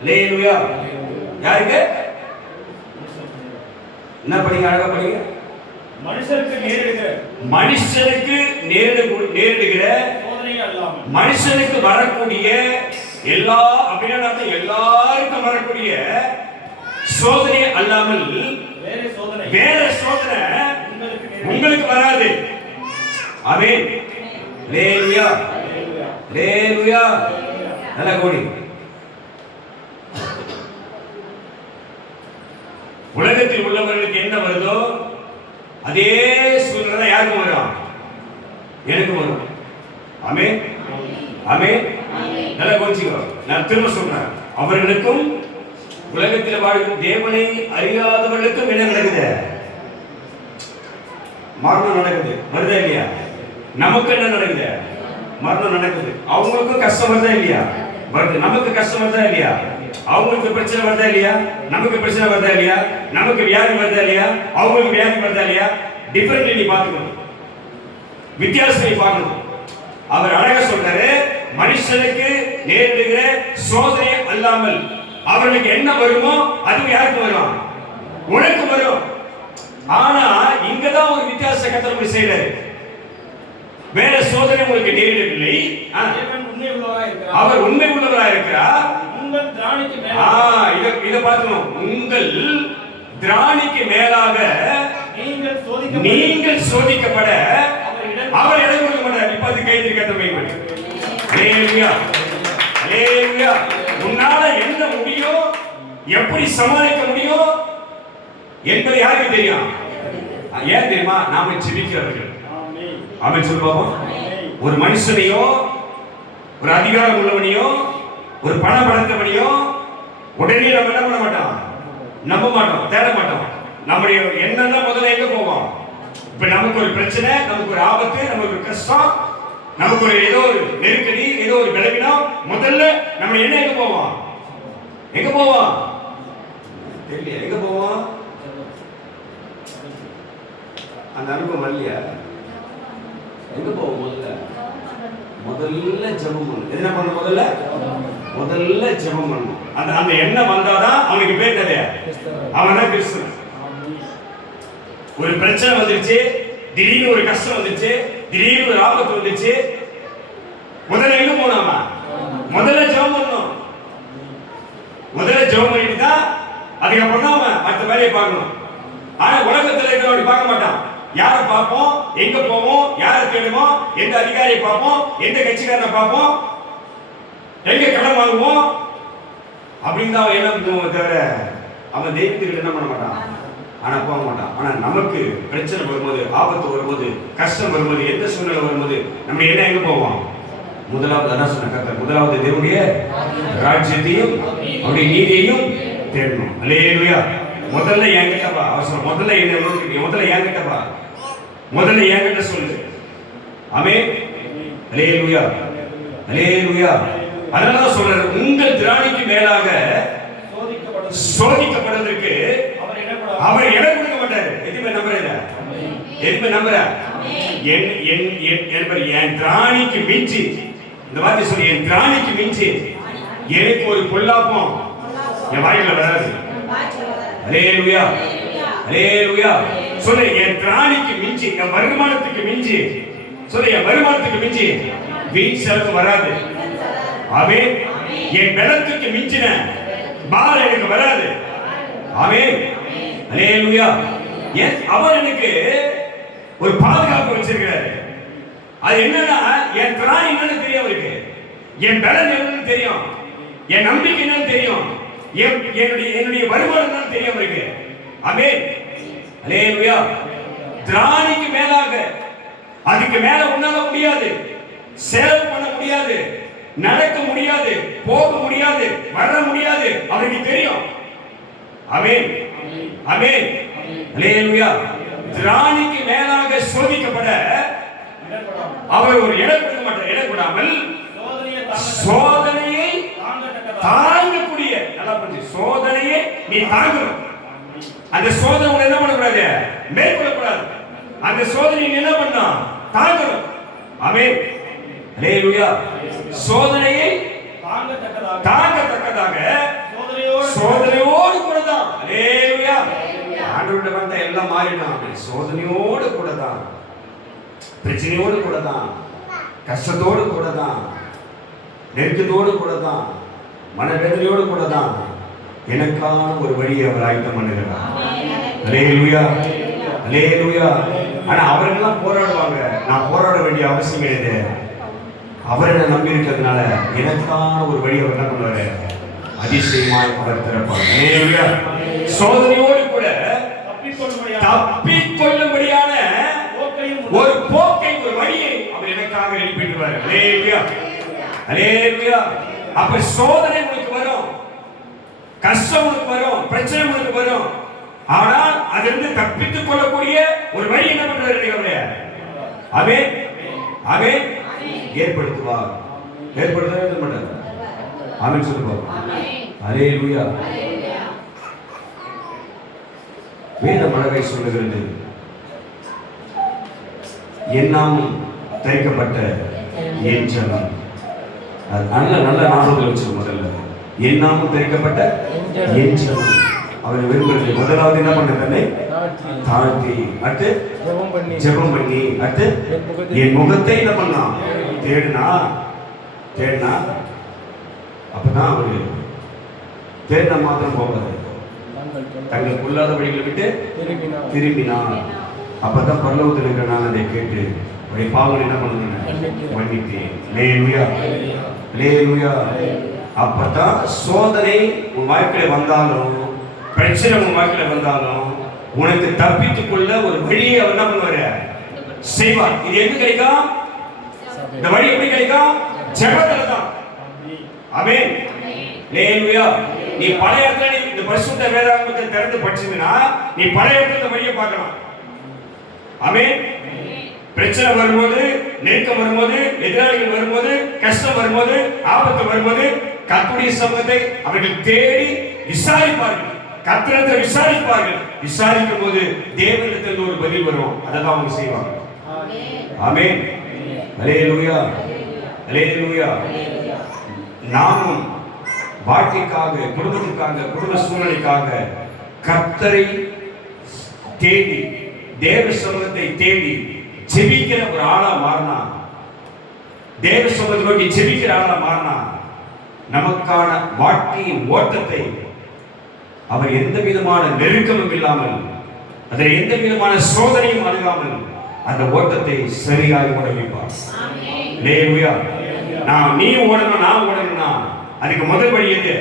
அல்லேலூயா. யாருக்கு? என்ன படிங்க, அழகா படிங்க. மனுஷருக்கு நேரிடுகிற மனுஷனுக்கு வரக்கூடிய எல்லா அப்படின்னா எல்லாருக்கும் வரக்கூடிய சோதனை அல்லாமல் வேற சோதனை உங்களுக்கு வராது. ஆமென். அல்லேலூயா அல்லேலூயா. நல்ல கோடி. உலகத்தில் உள்ளவர்களுக்கு என்ன வருதோ அதே சூழ்நிலை யாருக்கும் வரும், எனக்கு வரும். ஆமென் ஆமென். நல்ல கோச்சிக்கோ. நான் திரும்ப சொல்றேன், அவர்களுக்கும் உலகத்தில் வாழும் தேவனை அறியாதவர்களுக்கும் என்ன நடக்குது? மரணம் நடக்குது. வருதா இல்லையா? நமக்கு என்ன நடக்குது? மரணம் நடக்குது. அவங்களுக்கும் கஷ்டம் வருதா இல்லையா? வருது. நமக்கு கஷ்டம் வருதா இல்லையா? அவங்களுக்கு பிரச்சனை வருதா இல்லையா? நமக்கு பிரச்சனை வருதா இல்லையா? நமக்கு வியாதி வருதா இல்லையா? அவங்களுக்கு வியாதி வருதா இல்லையா? டிஃபரெண்ட் நீ பார்க்கணும், வித்தியாசத்தை பார்க்கணும். அவர் அழகா சொல்றாரு, மனுஷனுக்கு நேரிடுகிற சோதனை அல்லாமல் அவர்களுக்கு என்ன வருமோ அது யாருக்கு வரும்? உனக்கு வரும். ஆனா இங்கதான் ஒரு வித்தியாச கத்தர் செய்யறாரு. வேற சோதனை உங்களுக்கு நேரிடவில்லை, அவர் உண்மை உள்ளவராக இருக்கிறார். இதை பார்க்கணும். உங்கள் திராணிக்கு மேலாக நீங்கள் சோதிக்கப்பட அவர் இடம் கொடுக்க மாட்டார். இப்ப அது கைது கத்தமை. அல்லேலூயா அல்லேலூயா. உன்னால என்ன முடியும், எப்படி சமாளிக்க முடியும் என்பது யாருக்கு தெரியும்? ஏன் தெரியுமா? நாம ஜெபிக்கிறவர்கள். ஆமென் சொல்லுவோம். ஒரு மனுஷனையோ, ஒரு அதிகாரம் உள்ளவனையோ, ஒரு பண பலத்தவனையோ உடனே நம்ம என்ன பண்ண மாட்டோம், நம்ப மாட்டோம், தேட மாட்டோம். நம்முடைய எண்ணம் தான் முதல்ல எங்க போவோம்? இப்ப நமக்கு ஒரு பிரச்சனை, நமக்கு ஒரு ஆபத்து, நமக்கு ஒரு கஷ்டம், நமக்கு ஒரு ஏதோ ஒரு நெருக்கடி, ஏதோ ஒரு பலவீனம், முதல்ல நம்ம என்ன எங்க போவோம்? எங்க போவோம்? தெரியல. எங்க போவோம்? அந்த அனுபவம் வரலையா? எங்க போவோம்? முதல்ல ஜெபம் பண்ணணும். என்ன பண்ணணும்? முதல்ல ஜெபம் பண்ணணும். அந்த எண்ணம் வந்தாதான் அவனுக்கு பேர் என்னது? அவன் தான் கிறிஸ்தவன். ஒரு பிரச்சனை வந்துருச்சு, திடீர்னு ஒரு கஷ்டம் வந்துருச்சு, திடீர்னு ஒரு ஆபத்து வந்துருச்சு, முதல்ல எங்க போனாமா? முதல்ல ஜெபம் பண்ணணும். முதல்ல ஜெபம் பண்ணிட்டு தான் அதுக்கப்புறம் தான் அவன் அடுத்த வேலையை பார்க்கணும். ஆனா உலகத்துல இருக்கிற பார்க்க மாட்டான். யாரை பார்ப்போம், எங்க போவோம், யாரை தேடுவோம், எந்த அதிகாரியை பார்ப்போம், எந்த கட்சிக்காரனை பார்ப்போம், எங்க கடன் வாங்குவோம் அப்படின்னு தான் அவன் என்ன பண்ணுவோம் தவிர அவன் தெய்வத்துக்கு என்ன பண்ண மாட்டான். ஆனா போக மாட்டான். ஆனா நமக்கு பிரச்சனை வரும்போது, ஆபத்து வரும்போது, கஷ்டம் வரும்போது, எந்த சூழ்நிலை வரும்போது நம்ம என்ன எங்க போவோம்? முதலாவது அதான் சொன்ன கர்த்தர், முதலாவது தேவனுடைய ராஜ்யத்தையும் அவருடைய நீதியையும் தேடணும். அல்லேலூயா. முதல்ல என்கிட்ட வா. அவசரம் முதல்ல என்ன நோக்கி, முதல்ல என்கிட்ட வா, முதல்ல என்கிட்ட சொல்லு. ஆமென். அல்லேலூயா, அல்லேலூயா. அதனால சொல்றாரு, உங்கள் திராணிக்கு மேலாக சோதிக்கப்படுவதற்கு அவர் இடம் கொடுக்க மாட்டாரு. எதுவுமே நம்புறேன், எதுவுமே நம்புறேன். என் திராணிக்கு மிஞ்சி, இந்த வார்த்தை சொல்லி, என் திராணிக்கு மிஞ்சி எனக்கு ஒரு பொல்லாப்பம் என் வாயில வராது. அல்லேலூயா, அல்லேலூயா. சொல்ல, என் திராணிக்கு மிஞ்சி, என் வருமானத்துக்கு மிஞ்சி, சொல்ல, என் வருமானத்துக்கு மிஞ்சி வீண் செலவு வராது. ஆமென். என் பலத்துக்கு மிஞ்சின பாரம் எனக்கு வராது. ஆமென். அல்லேலூயா. அவர் எனக்கு ஒரு பாதுகாப்பு வச்சிருக்கிறாரு. அது என்னன்னா, என் திராணி என்னன்னு தெரியும் அவருக்கு, என் பலன் என்னன்னு தெரியும், என் நம்பிக்கை என்னன்னு தெரியும், என்னுடைய வருமானம் என்னன்னு தெரியும் அவருக்கு. ஆமென். அல்லேலூயா. திராணிக்கு மேலாக, அதுக்கு மேல உன்னால முடியாது, செலவு பண்ண முடியாது, நடக்க முடியாது, போக முடியாது, வர முடியாது, அவருக்கு தெரியும். ஆமென், ஆமென். அல்லேலூயா. திராணிக்கு மேலாக சோதிக்கப்பட அவர் ஒரு இடம் கொடுக்க மாட்டார். இடம் கொடாமல் சோதனையை தாங்கக்கூடிய, நல்லா புரிஞ்சு, சோதனையை நீ தாங்கணும். அந்த சோதனை உன்னை என்ன பண்ணக்கூடாது, மேற்கொள்ளக்கூடாது. அந்த சோதனை நீ என்ன பண்ணா, தாங்கணும். ஆமென். அல்லேலூயா. சோதனையை தாங்கத்தக்கதாக சோதனையோடு கூட தான். அல்லேலூயா. ஆண்டவருடைய வந்த எல்லாம் மாறினான். சோதனையோடு கூட தான், பிரச்சனையோடு கூட தான், கஷ்டத்தோடு கூட தான், நெருக்கத்தோடு கூட தான், மனவேதனையோடு கூட தான் எனக்கான ஒரு வழியை அவர் ஆயத்தம் பண்ணுகிறார். அல்லேலூயா, அல்லேலூயா. ஆனா அவர்களெல்லாம் போராடுவாங்க, நான் போராட வேண்டிய அவசியம் கிடையாது. அவரை நம்பி இருக்கிறதுனால எனக்கான ஒரு வழி அவர் என்ன பண்ணுவாரு, அதிசயமாய் அவர் திறப்பார். அல்லேலூயா. சோதனையோடு கூட தப்பிக்கொள்ளும்படியான ஒரு போக்கை, ஒரு வழியை அவர் எனக்காக எழுப்பிடுவார். அல்லேலூயா, அல்லேலூயா. அப்ப சோதனை உங்களுக்கு வரும், கஷ்டம் உங்களுக்கு வரும், பிரச்சனை உங்களுக்கு வரும். ஆனால் அதிலிருந்து தப்பித்துக் கொள்ளக்கூடிய ஒரு வழி என்ன பண்றாரு, ஆமென், ஆமென், ஏற்படுத்துவார். ஏற்படுத்தவே மாட்டார். ஆமென் சொல்லுங்க. அல்லேலூயா. வேதம் அழகை சொல்லுகிறது, என் நாமம் தரிக்கப்பட்ட என் ஜனம். நல்ல நல்ல நாமங்கள் வச்சு முதல்ல, என் நாமம் தரிக்கப்பட்ட என் ஜனம். அவர் விரும்புறது முதலாவது என்ன பண்ண, தன்னை தாழ்த்தி, அடுத்து ஜெபம் பண்ணி, அடுத்து என் முகத்தை என்ன பண்ணா, தேடினா. தேடினா அப்பதான் அவரு தேடின மாத்திரம் போகாது, தங்களுக்கு உள்ளாத வழிகளை விட்டு திரும்பினான். அப்பதான் பரலோகத்தில் இருக்கிற நான் அதை கேட்டு அவருடைய பாவங்கள் என்ன பண்ணுங்க, மன்னித்தேன். அல்லேலூயா, அல்லேலூயா. அப்பதான் சோதனை உன் வாழ்க்கையில வந்தாலும், பிரச்சனை உன் வாழ்க்கையில வந்தாலும், உனக்கு தப்பித்துக் கொள்ள ஒரு வழியை அவர் என்ன பண்ணுவாரு, செய்வார். இது எங்க கிடைக்கும், இந்த வழி எப்படி கிடைக்கும், ஜெபத்துல தான். ஆமென், அல்லேலூயா. நீ பழைய இடத்துல நீ இந்த பரிசுத்த வேதாகமத்தை திறந்து படிச்சீங்கன்னா நீ பழைய இடத்துல இந்த வழியை பார்க்கலாம். ஆமென். பிரச்சனை வரும்போது, நெருக்கம் வரும்போது, எதிராளிகள் வரும்போது, கஷ்டம் வரும்போது, ஆபத்து வரும்போது கர்த்தருடைய சமூகத்தை அவர்கள் தேடி விசாரிப்பார்கள், கர்த்தரிடத்தில் விசாரிப்பார்கள். விசாரிக்கும் போது தேவனிடத்தில் ஒரு பதில் வரும், அதெல்லாம் அவங்க செய்வாங்க. ஆமென், அல்லேலூயா, அல்லேலூயா. நாமும் வாழ்க்கைக்காக, குடும்பத்துக்காக, குடும்ப சூழ்நிலைக்காக கர்த்தரை தேடி, தேவ சமூகத்தை தேடி ஜெபிக்கிற ஒரு ஆளா மாறினா, தேவ சமூகத்தை நோக்கி ஜெபிக்கிற ஆளா மாறினா நமக்கான வாழ்க்கையின் ஓட்டத்தை அவர் எந்த விதமான நெருக்கமும் இல்லாமல், அதில் எந்த விதமான சோதனையும் அணுகாமல் அந்த ஓட்டத்தை சரியாய் ஓட வைப்பார். அல்லேலூயா. நீ ஓடணும், நான் ஓடணும்னா அதுக்கு முதல் வழி எது?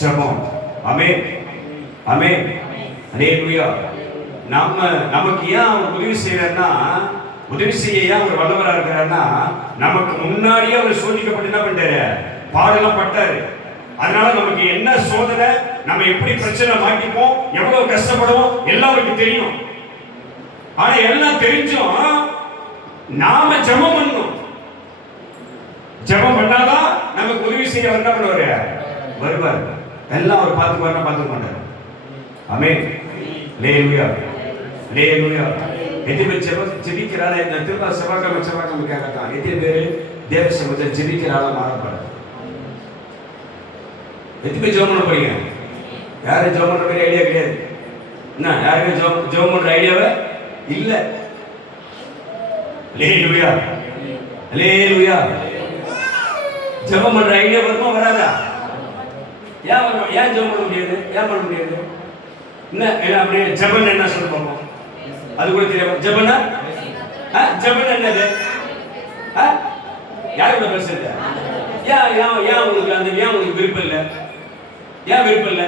ஜெபம். ஆமென், ஆமென், அல்லேலூயா. நமக்கு ஏன் அவர் உதவி செய்யறாருன்னா, உதவி செய்ய ஏன் அவர் வல்லவரா இருக்கிறாருன்னா, நமக்கு முன்னாடியே அவர் சோதிக்கப்பட்டு என்ன பண்ணிட்டாரு? பாடலாம் பட்டாரு. அதனால நமக்கு என்ன சோதனை, நம்ம எப்படி பிரச்சனை மாட்டிப்போம், எவ்வளவு கஷ்டப்படுவோம் எல்லாருக்கும் தெரியும். ஆனா எல்லாம் தெரிஞ்சும் நாம ஜெபம் பண்ணணும். ஜெபம் பண்ணாதான் நமக்கு உதவி செய்ய என்ன பண்ணுவாரு? வருவார். எல்லாம் அவர் பார்த்துக்க மாட்டார். ஆமென், அல்லேலூயா, அல்லேலூயா. எத்தனை பேர் ஜெபிக்கிறாரா? இந்த திரும்ப செவ்வாய்க்கிழமை கேட்கலாம். எத்தனை பேர் தேவ சமூகத்தை ஜெபிக்கிறாரா? மாறப்படாது. எத்தனை பேர் ஜெபம் பண்ண போறீங்க? யாரும் ஜெபம் பண்ற மாதிரி ஐடியா கிடையாது. என்ன, யாருமே ஜெபம் பண்ற ஐடியாவே இல்ல. அல்லேலூயா, அல்லேலூயா. ஜெபம் பண்ற ஐடியா வருமா வராதா? ஏன் வரும்? ஏன் ஜெபம் பண்ண முடியாது? ஏன் பண்ண முடியாது? என்ன அப்படியே ஜெபம் என்ன சொல்ல பார்ப்போம்? அது கூட தெரியாம ஜெபனா ஜெபன் என்னது? யாரோட பேசுறது? ஏன் உங்களுக்கு விருப்பம் இல்லை? ஏன் விருப்பம் இல்லை?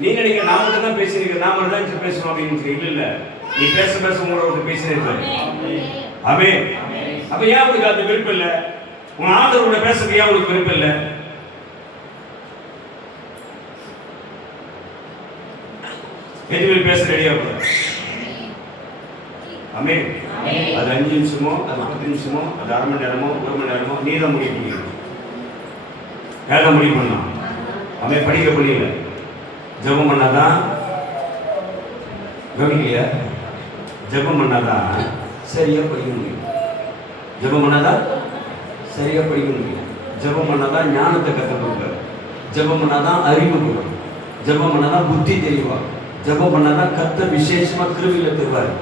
நீ நினைக்க நான் மட்டும் தான் பேசிருக்க, நான் மட்டும் தான் பேசணும் அப்படின்னு இல்ல. நீ பேச உங்களோட பேசினேன். ஆமென். அப்ப ஏன் உங்களுக்கு அந்த விருப்பம் இல்லை? உன் ஆண்டவரோட பேசுறது ஏன் உங்களுக்கு விருப்பம் இல்லை? எதுவும் பேச ரெடியா போற? ஆமென். அது 5 நிமிஷமோ, அது 10 நிமிஷமோ, அது அரை மணி நேரமோ, 1 மணி நேரமோ நீ தான் முடிவு பண்ணிக்கணும். யாரும் முடிவு பண்ணலாம். ஆமென். படிக்க முடியல, ஜெபம் பண்ணாதான் கவனிக்கலையா? ஜெபம் பண்ணாதான் சரியா படிக்க முடியும். ஜெபம் பண்ணாதான் சரியா படிக்க முடியும். ஜெபம் பண்ணாதான் ஞானத்தை கற்றுக் கொடுப்பார். ஜெபம் பண்ணாதான் அறிவு கொடுக்கும். ஜெபம் பண்ணாதான் புத்தி தெளிவா. ஜெபம் பண்ணாதான் கர்த்தர் விசேஷமா கிருபையில தருவார்.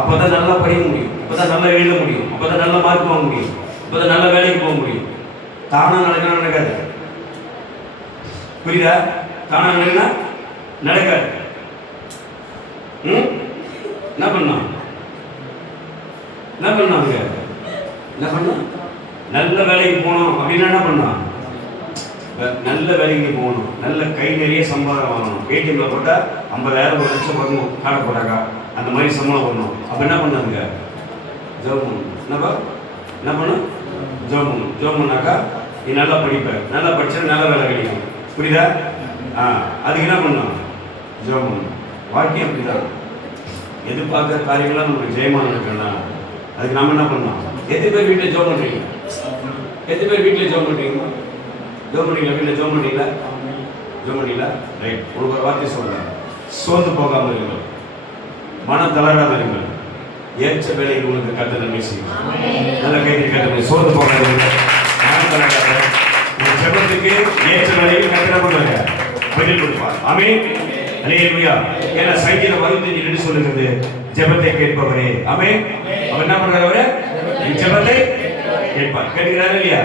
அப்பதான் நல்லா படிக்க முடியும், அப்பதான் நல்லா எழுத முடியும், அப்பதான் நல்ல மார்க் வாங்க முடியும், அப்பதான் நல்ல வேலைக்கு போக முடியும். தானா நடக்காது. புரியுதா? தானா நடக்காது. என்ன பண்ணாங்க? நல்ல வேலைக்கு போகணும் அப்படின்னா என்ன பண்ணலாம்? நல்ல வேலைக்கு போகணும், நல்ல கை நிறைய சம்பாதம் வாங்கணும். ஏடிஎம்ல போட்டா 50,000 1 லட்சம் வரணும், கார்டை போட்டாக்கா அந்த மாதிரி சம்பளம் வரணும். அப்ப என்ன பண்ணாங்க? ஜெபம் பண்ணணும். என்ன பண்ணும்? ஜெபம் பண்ணணும். ஜெபம் பண்ணாக்கா நீ நல்லா படிப்ப, நல்லா படிச்சா நல்ல வேலை கிடைக்கும். புரியுதா? அதுக்கு என்ன பண்ணணும்? ஜெபம் பண்ணணும். வாழ்க்கை அப்படிதான். எதிர்பார்க்குற காரியங்கள்லாம் நமக்கு ஜெயமான இருக்குன்னா அதுக்கு நம்ம என்ன பண்ணலாம்? எத்தனை பேர் வீட்டில் ஜெபம் பண்ணுறீங்க? எத்தனை பேர் வீட்டில் ஜெபம் பண்ணுறீங்க? ஜெபம் பண்ணீங்களா? வீட்டில் ஜெபம் பண்ணீங்களா? ஜெபம் பண்ணீங்களா? ரைட். உங்களுக்கு ஒரு வார்த்தை சொல்கிறேன். சோர்ந்து போகாமல் இருங்கள், மனம் தளராத இருங்கள். ஏற்ற வேலையில் உங்களுக்கு கர்த்தர் நன்மை செய்வார். நல்ல கைதி கர்த்தர். சோர்ந்து போகாத மனம் தளராத. உங்கள் ஜெபத்துக்கு ஏற்ற வேலையில் கர்த்தர் பண்ணுவாங்க, பதில் கொடுப்பார். ஆமென், அல்லேலூயா. ஏன்னா சங்கீதம் 65 சொல்லுகிறது, ஜெபத்தை கேட்பவரே. ஆமென். அவர் என்ன பண்றாரு? அவரு ஜெபத்தை கேட்பார். கேட்கிறாரு இல்லையா?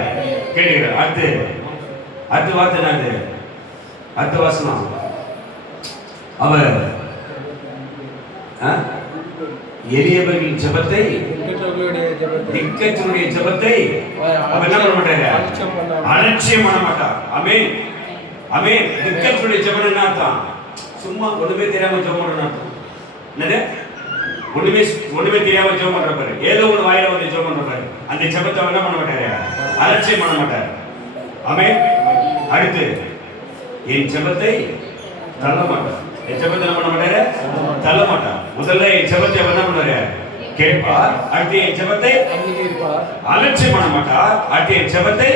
கேட்கிறார். அடுத்த வார்த்தை என்னது? அடுத்த வாசனம் அவர் எளியவர்களின் ஜெபத்தை, திக்கற்றவருடைய ஜெபத்தை அவர் என்ன பண்ண மாட்டாரு? அலட்சியம் பண்ண மாட்டார். ஆமென், ஆமென். திக்கற்றவருடைய ஜெபம் என்ன அர்த்தம்? சும்மா ஒண்ணுமே தெரியாம ஜெபம் பண்ற அர்த்தம். என்னது? ஒண்ணுமே தெரியாம ஜெபம் பண்ற பாரு, ஏதோ ஒரு வாயில வந்து ஜெபம் பண்ற பாரு, அந்த ஜெபத்தை என்ன பண்ண மாட்டாரு? அலட்சியம் பண்ண மாட்டார். ஆமென். அடுத்து என் ஜெபத்தை தள்ள மாட்டார். என் ஜெபத்தை என்ன பண்ண மாட்டாரு? தள்ள மாட்டார். முதல்ல என் ஜெபத்தை என்ன பண்ணுவாரு? கேட்பார். அடுத்து என் ஜெபத்தை அலட்சியம் பண்ண மாட்டார். அடுத்து என் ஜெபத்தை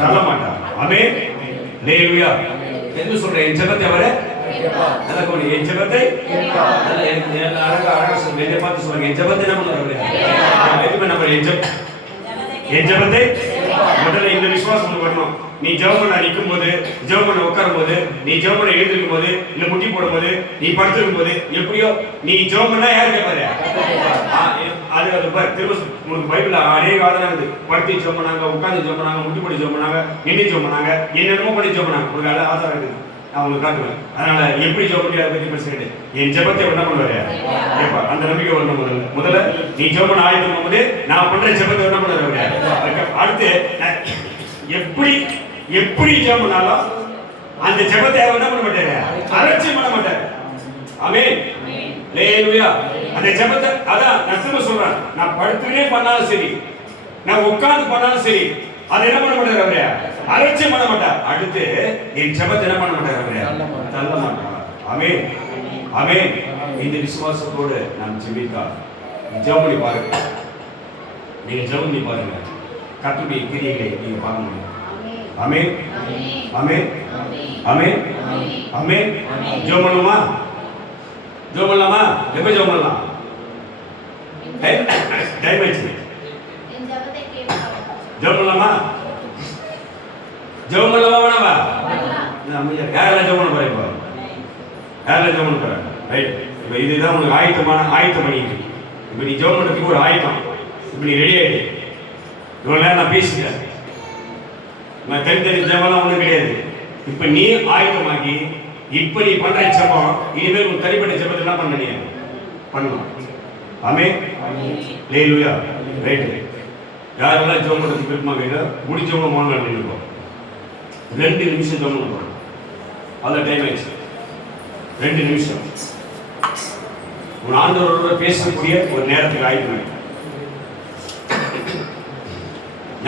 தள்ள மாட்டார். ஆமென், அல்லேலூயா. என்ன சொல்றேன்? என் ஜெபத்தை அவரே நல்ல என் ஜெபத்தை அழகா சொல்லுங்க. என்னை பார்த்து சொல்லுங்க, என் ஜெபத்தை என்ன பண்ணுவாரு? என் ஜெபத்தை முதல்ல இந்த விசுவாசம் வரணும். நீ ஜெபம் பண்ண நிற்கும் போது, ஜெபம் பண்ண உட்காரும் போது, நீ ஜெபம் பண்ண எழுந்திருக்கும் போது, இல்ல முட்டி போடும் போது, நீ படுத்திருக்கும் போது, எப்படியோ நீ ஜெபம் பண்ணா யாரு கேட்பாரு? அது திரும்ப உங்களுக்கு பைபிள்ல அநேக ஆதாரம் இருக்குது. படுத்தி ஜெபம் பண்ணாங்க, உட்கார்ந்து ஜெபம் பண்ணாங்க, முட்டி போட்டு ஜெபம் பண்ணாங்க, நின்று ஜெபம் பண்ணாங்க, என்னென்னமோ பண்ணி ஜெபம் பண்ணாங்க. உங்களுக்கு ஆதாரம் இருக்குது, நான் உங்களுக்கு காட்டுவேன். அதனால எப்படி ஜெபம் பண்ணி அதை பத்தி பேசுகிறேன். என் ஜெபத்தை என்ன பண்ணுவாரு கேட்பா. அந்த நம்பிக்கை வரணும். முதல்ல நீ ஜெபம் பண்ண ஆயுதம் போகும்போது நான் பண்ற ஜெபத்தை என்ன பண்ணுவாரு. அடுத்து எப்படி எப்படி ஜெபம் பண்ணாலும் அந்த ஜெபத்தை என்ன பண்ண மாட்டாரு, அலட்சியம் பண்ண மாட்டாரு. ஆமென். ஹல்லேலூயா. அந்த ஜெபத்தை அதான் நான் திரும்ப சொல்றேன். நான் படுத்துனே பண்ணாலும் சரி, நான் உட்கார்ந்து பண்ணாலும் சரி, அதை என்ன பண்ண மாட்டாரு அவரே, அலட்சியம் பண்ண மாட்டார். அடுத்து என் ஜெபத்தை என்ன பண்ண மாட்டார் அவரே, தள்ள மாட்டார். ஆமென். ஆமென். இந்த விசுவாசத்தோடு நாம் ஜெபித்தால் ஜெபம் பண்ணி பாருங்க. நீங்க ஜெபம் பண்ணி பாருங்க, கர்த்தருடைய கிரியைகளை நீங்க பார்க்க முடியும். ஆமென். ஆமென். ஆமென். ஆமென். ஜெபம் பண்ணுமா? ஜெபம் பண்ணலாமா? எப்ப ஜெபம் பண்ணலாம்? டைம் ஆயிடுச்சு. ஜெபம் பண்ணலாமா? ஜெபம் பண்ணலாமா வேணாமா? யாரெல்லாம் ஜெபம் பண்ண போறேன்? இப்போ யாரெல்லாம் ஜெபம் பண்ண போறேன்? ரைட். இப்போ இதுதான் உனக்கு ஆயத்தம் பண்ணிட்டு. இப்போ நீ ஜெபம் பண்ணுறதுக்கு ஒரு ஆயத்தம். இப்போ நீ ரெடி ஆயிடு. இவ்வளோ நேரம் நான் பேசிட்டேன். நான் தனித்தனி ஜெபம்லாம் ஒன்றும் கிடையாது. இப்போ நீ ஆயத்தமாக்கி இப்போ நீ பண்ற ஜெபம் இனிமேல் உன் தனிப்பட்ட ஜெபத்தை என்ன பண்ண நீ பண்ணணும். ஆமென். ஹல்லேலூயா. ரைட். யாரெல்லாம் ஜெபம் பண்ணுறதுக்கு விருப்பமாக முடிச்சவங்க மௌனம் நின்றுக்கும். 2 நிமிஷம் ஜெபம் பண்ணுறோம். அதில் டைம் ஆயிடுச்சு. 2 நிமிஷம் ஒரு ஆண்டவரோட பேசக்கூடிய ஒரு நேரத்துக்கு ஆயிடுச்சு.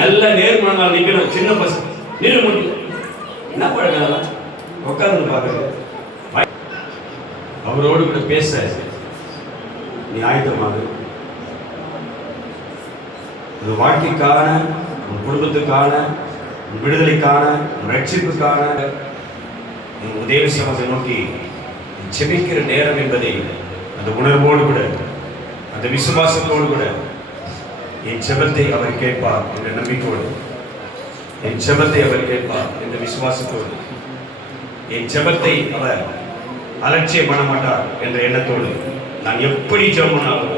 நல்ல நேர்மணங்கள் நிற்கணும். சின்ன பசங்க நின்று முடியும். என்ன பழக்கம் உட்கார்ந்து பார்க்குறது. அவரோடு கூட பேச நீ ஆயத்தமாக. ஒரு வாழ்க்கைக்கான, ஒரு குடும்பத்துக்கான, ஒரு விடுதலைக்கான, ஒரு ரட்சிப்புக்கான உதவி சமத்தை நோக்கி ஜெபிக்கிற நேரம் என்பதை அந்த உணர்வோடு கூட, அந்த விசுவாசத்தோடு கூட என் ஜெபத்தை அவர் கேட்பார் என்ற நம்பிக்கையோடு, என் ஜெபத்தை அவர் கேட்பார் என்ற விசுவாசத்தோடு, என் ஜெபத்தை அவர் அலட்சியம் பண்ண மாட்டார் என்ற எண்ணத்தோடு நான் எப்படி ஜெபம் பண்ணாலும்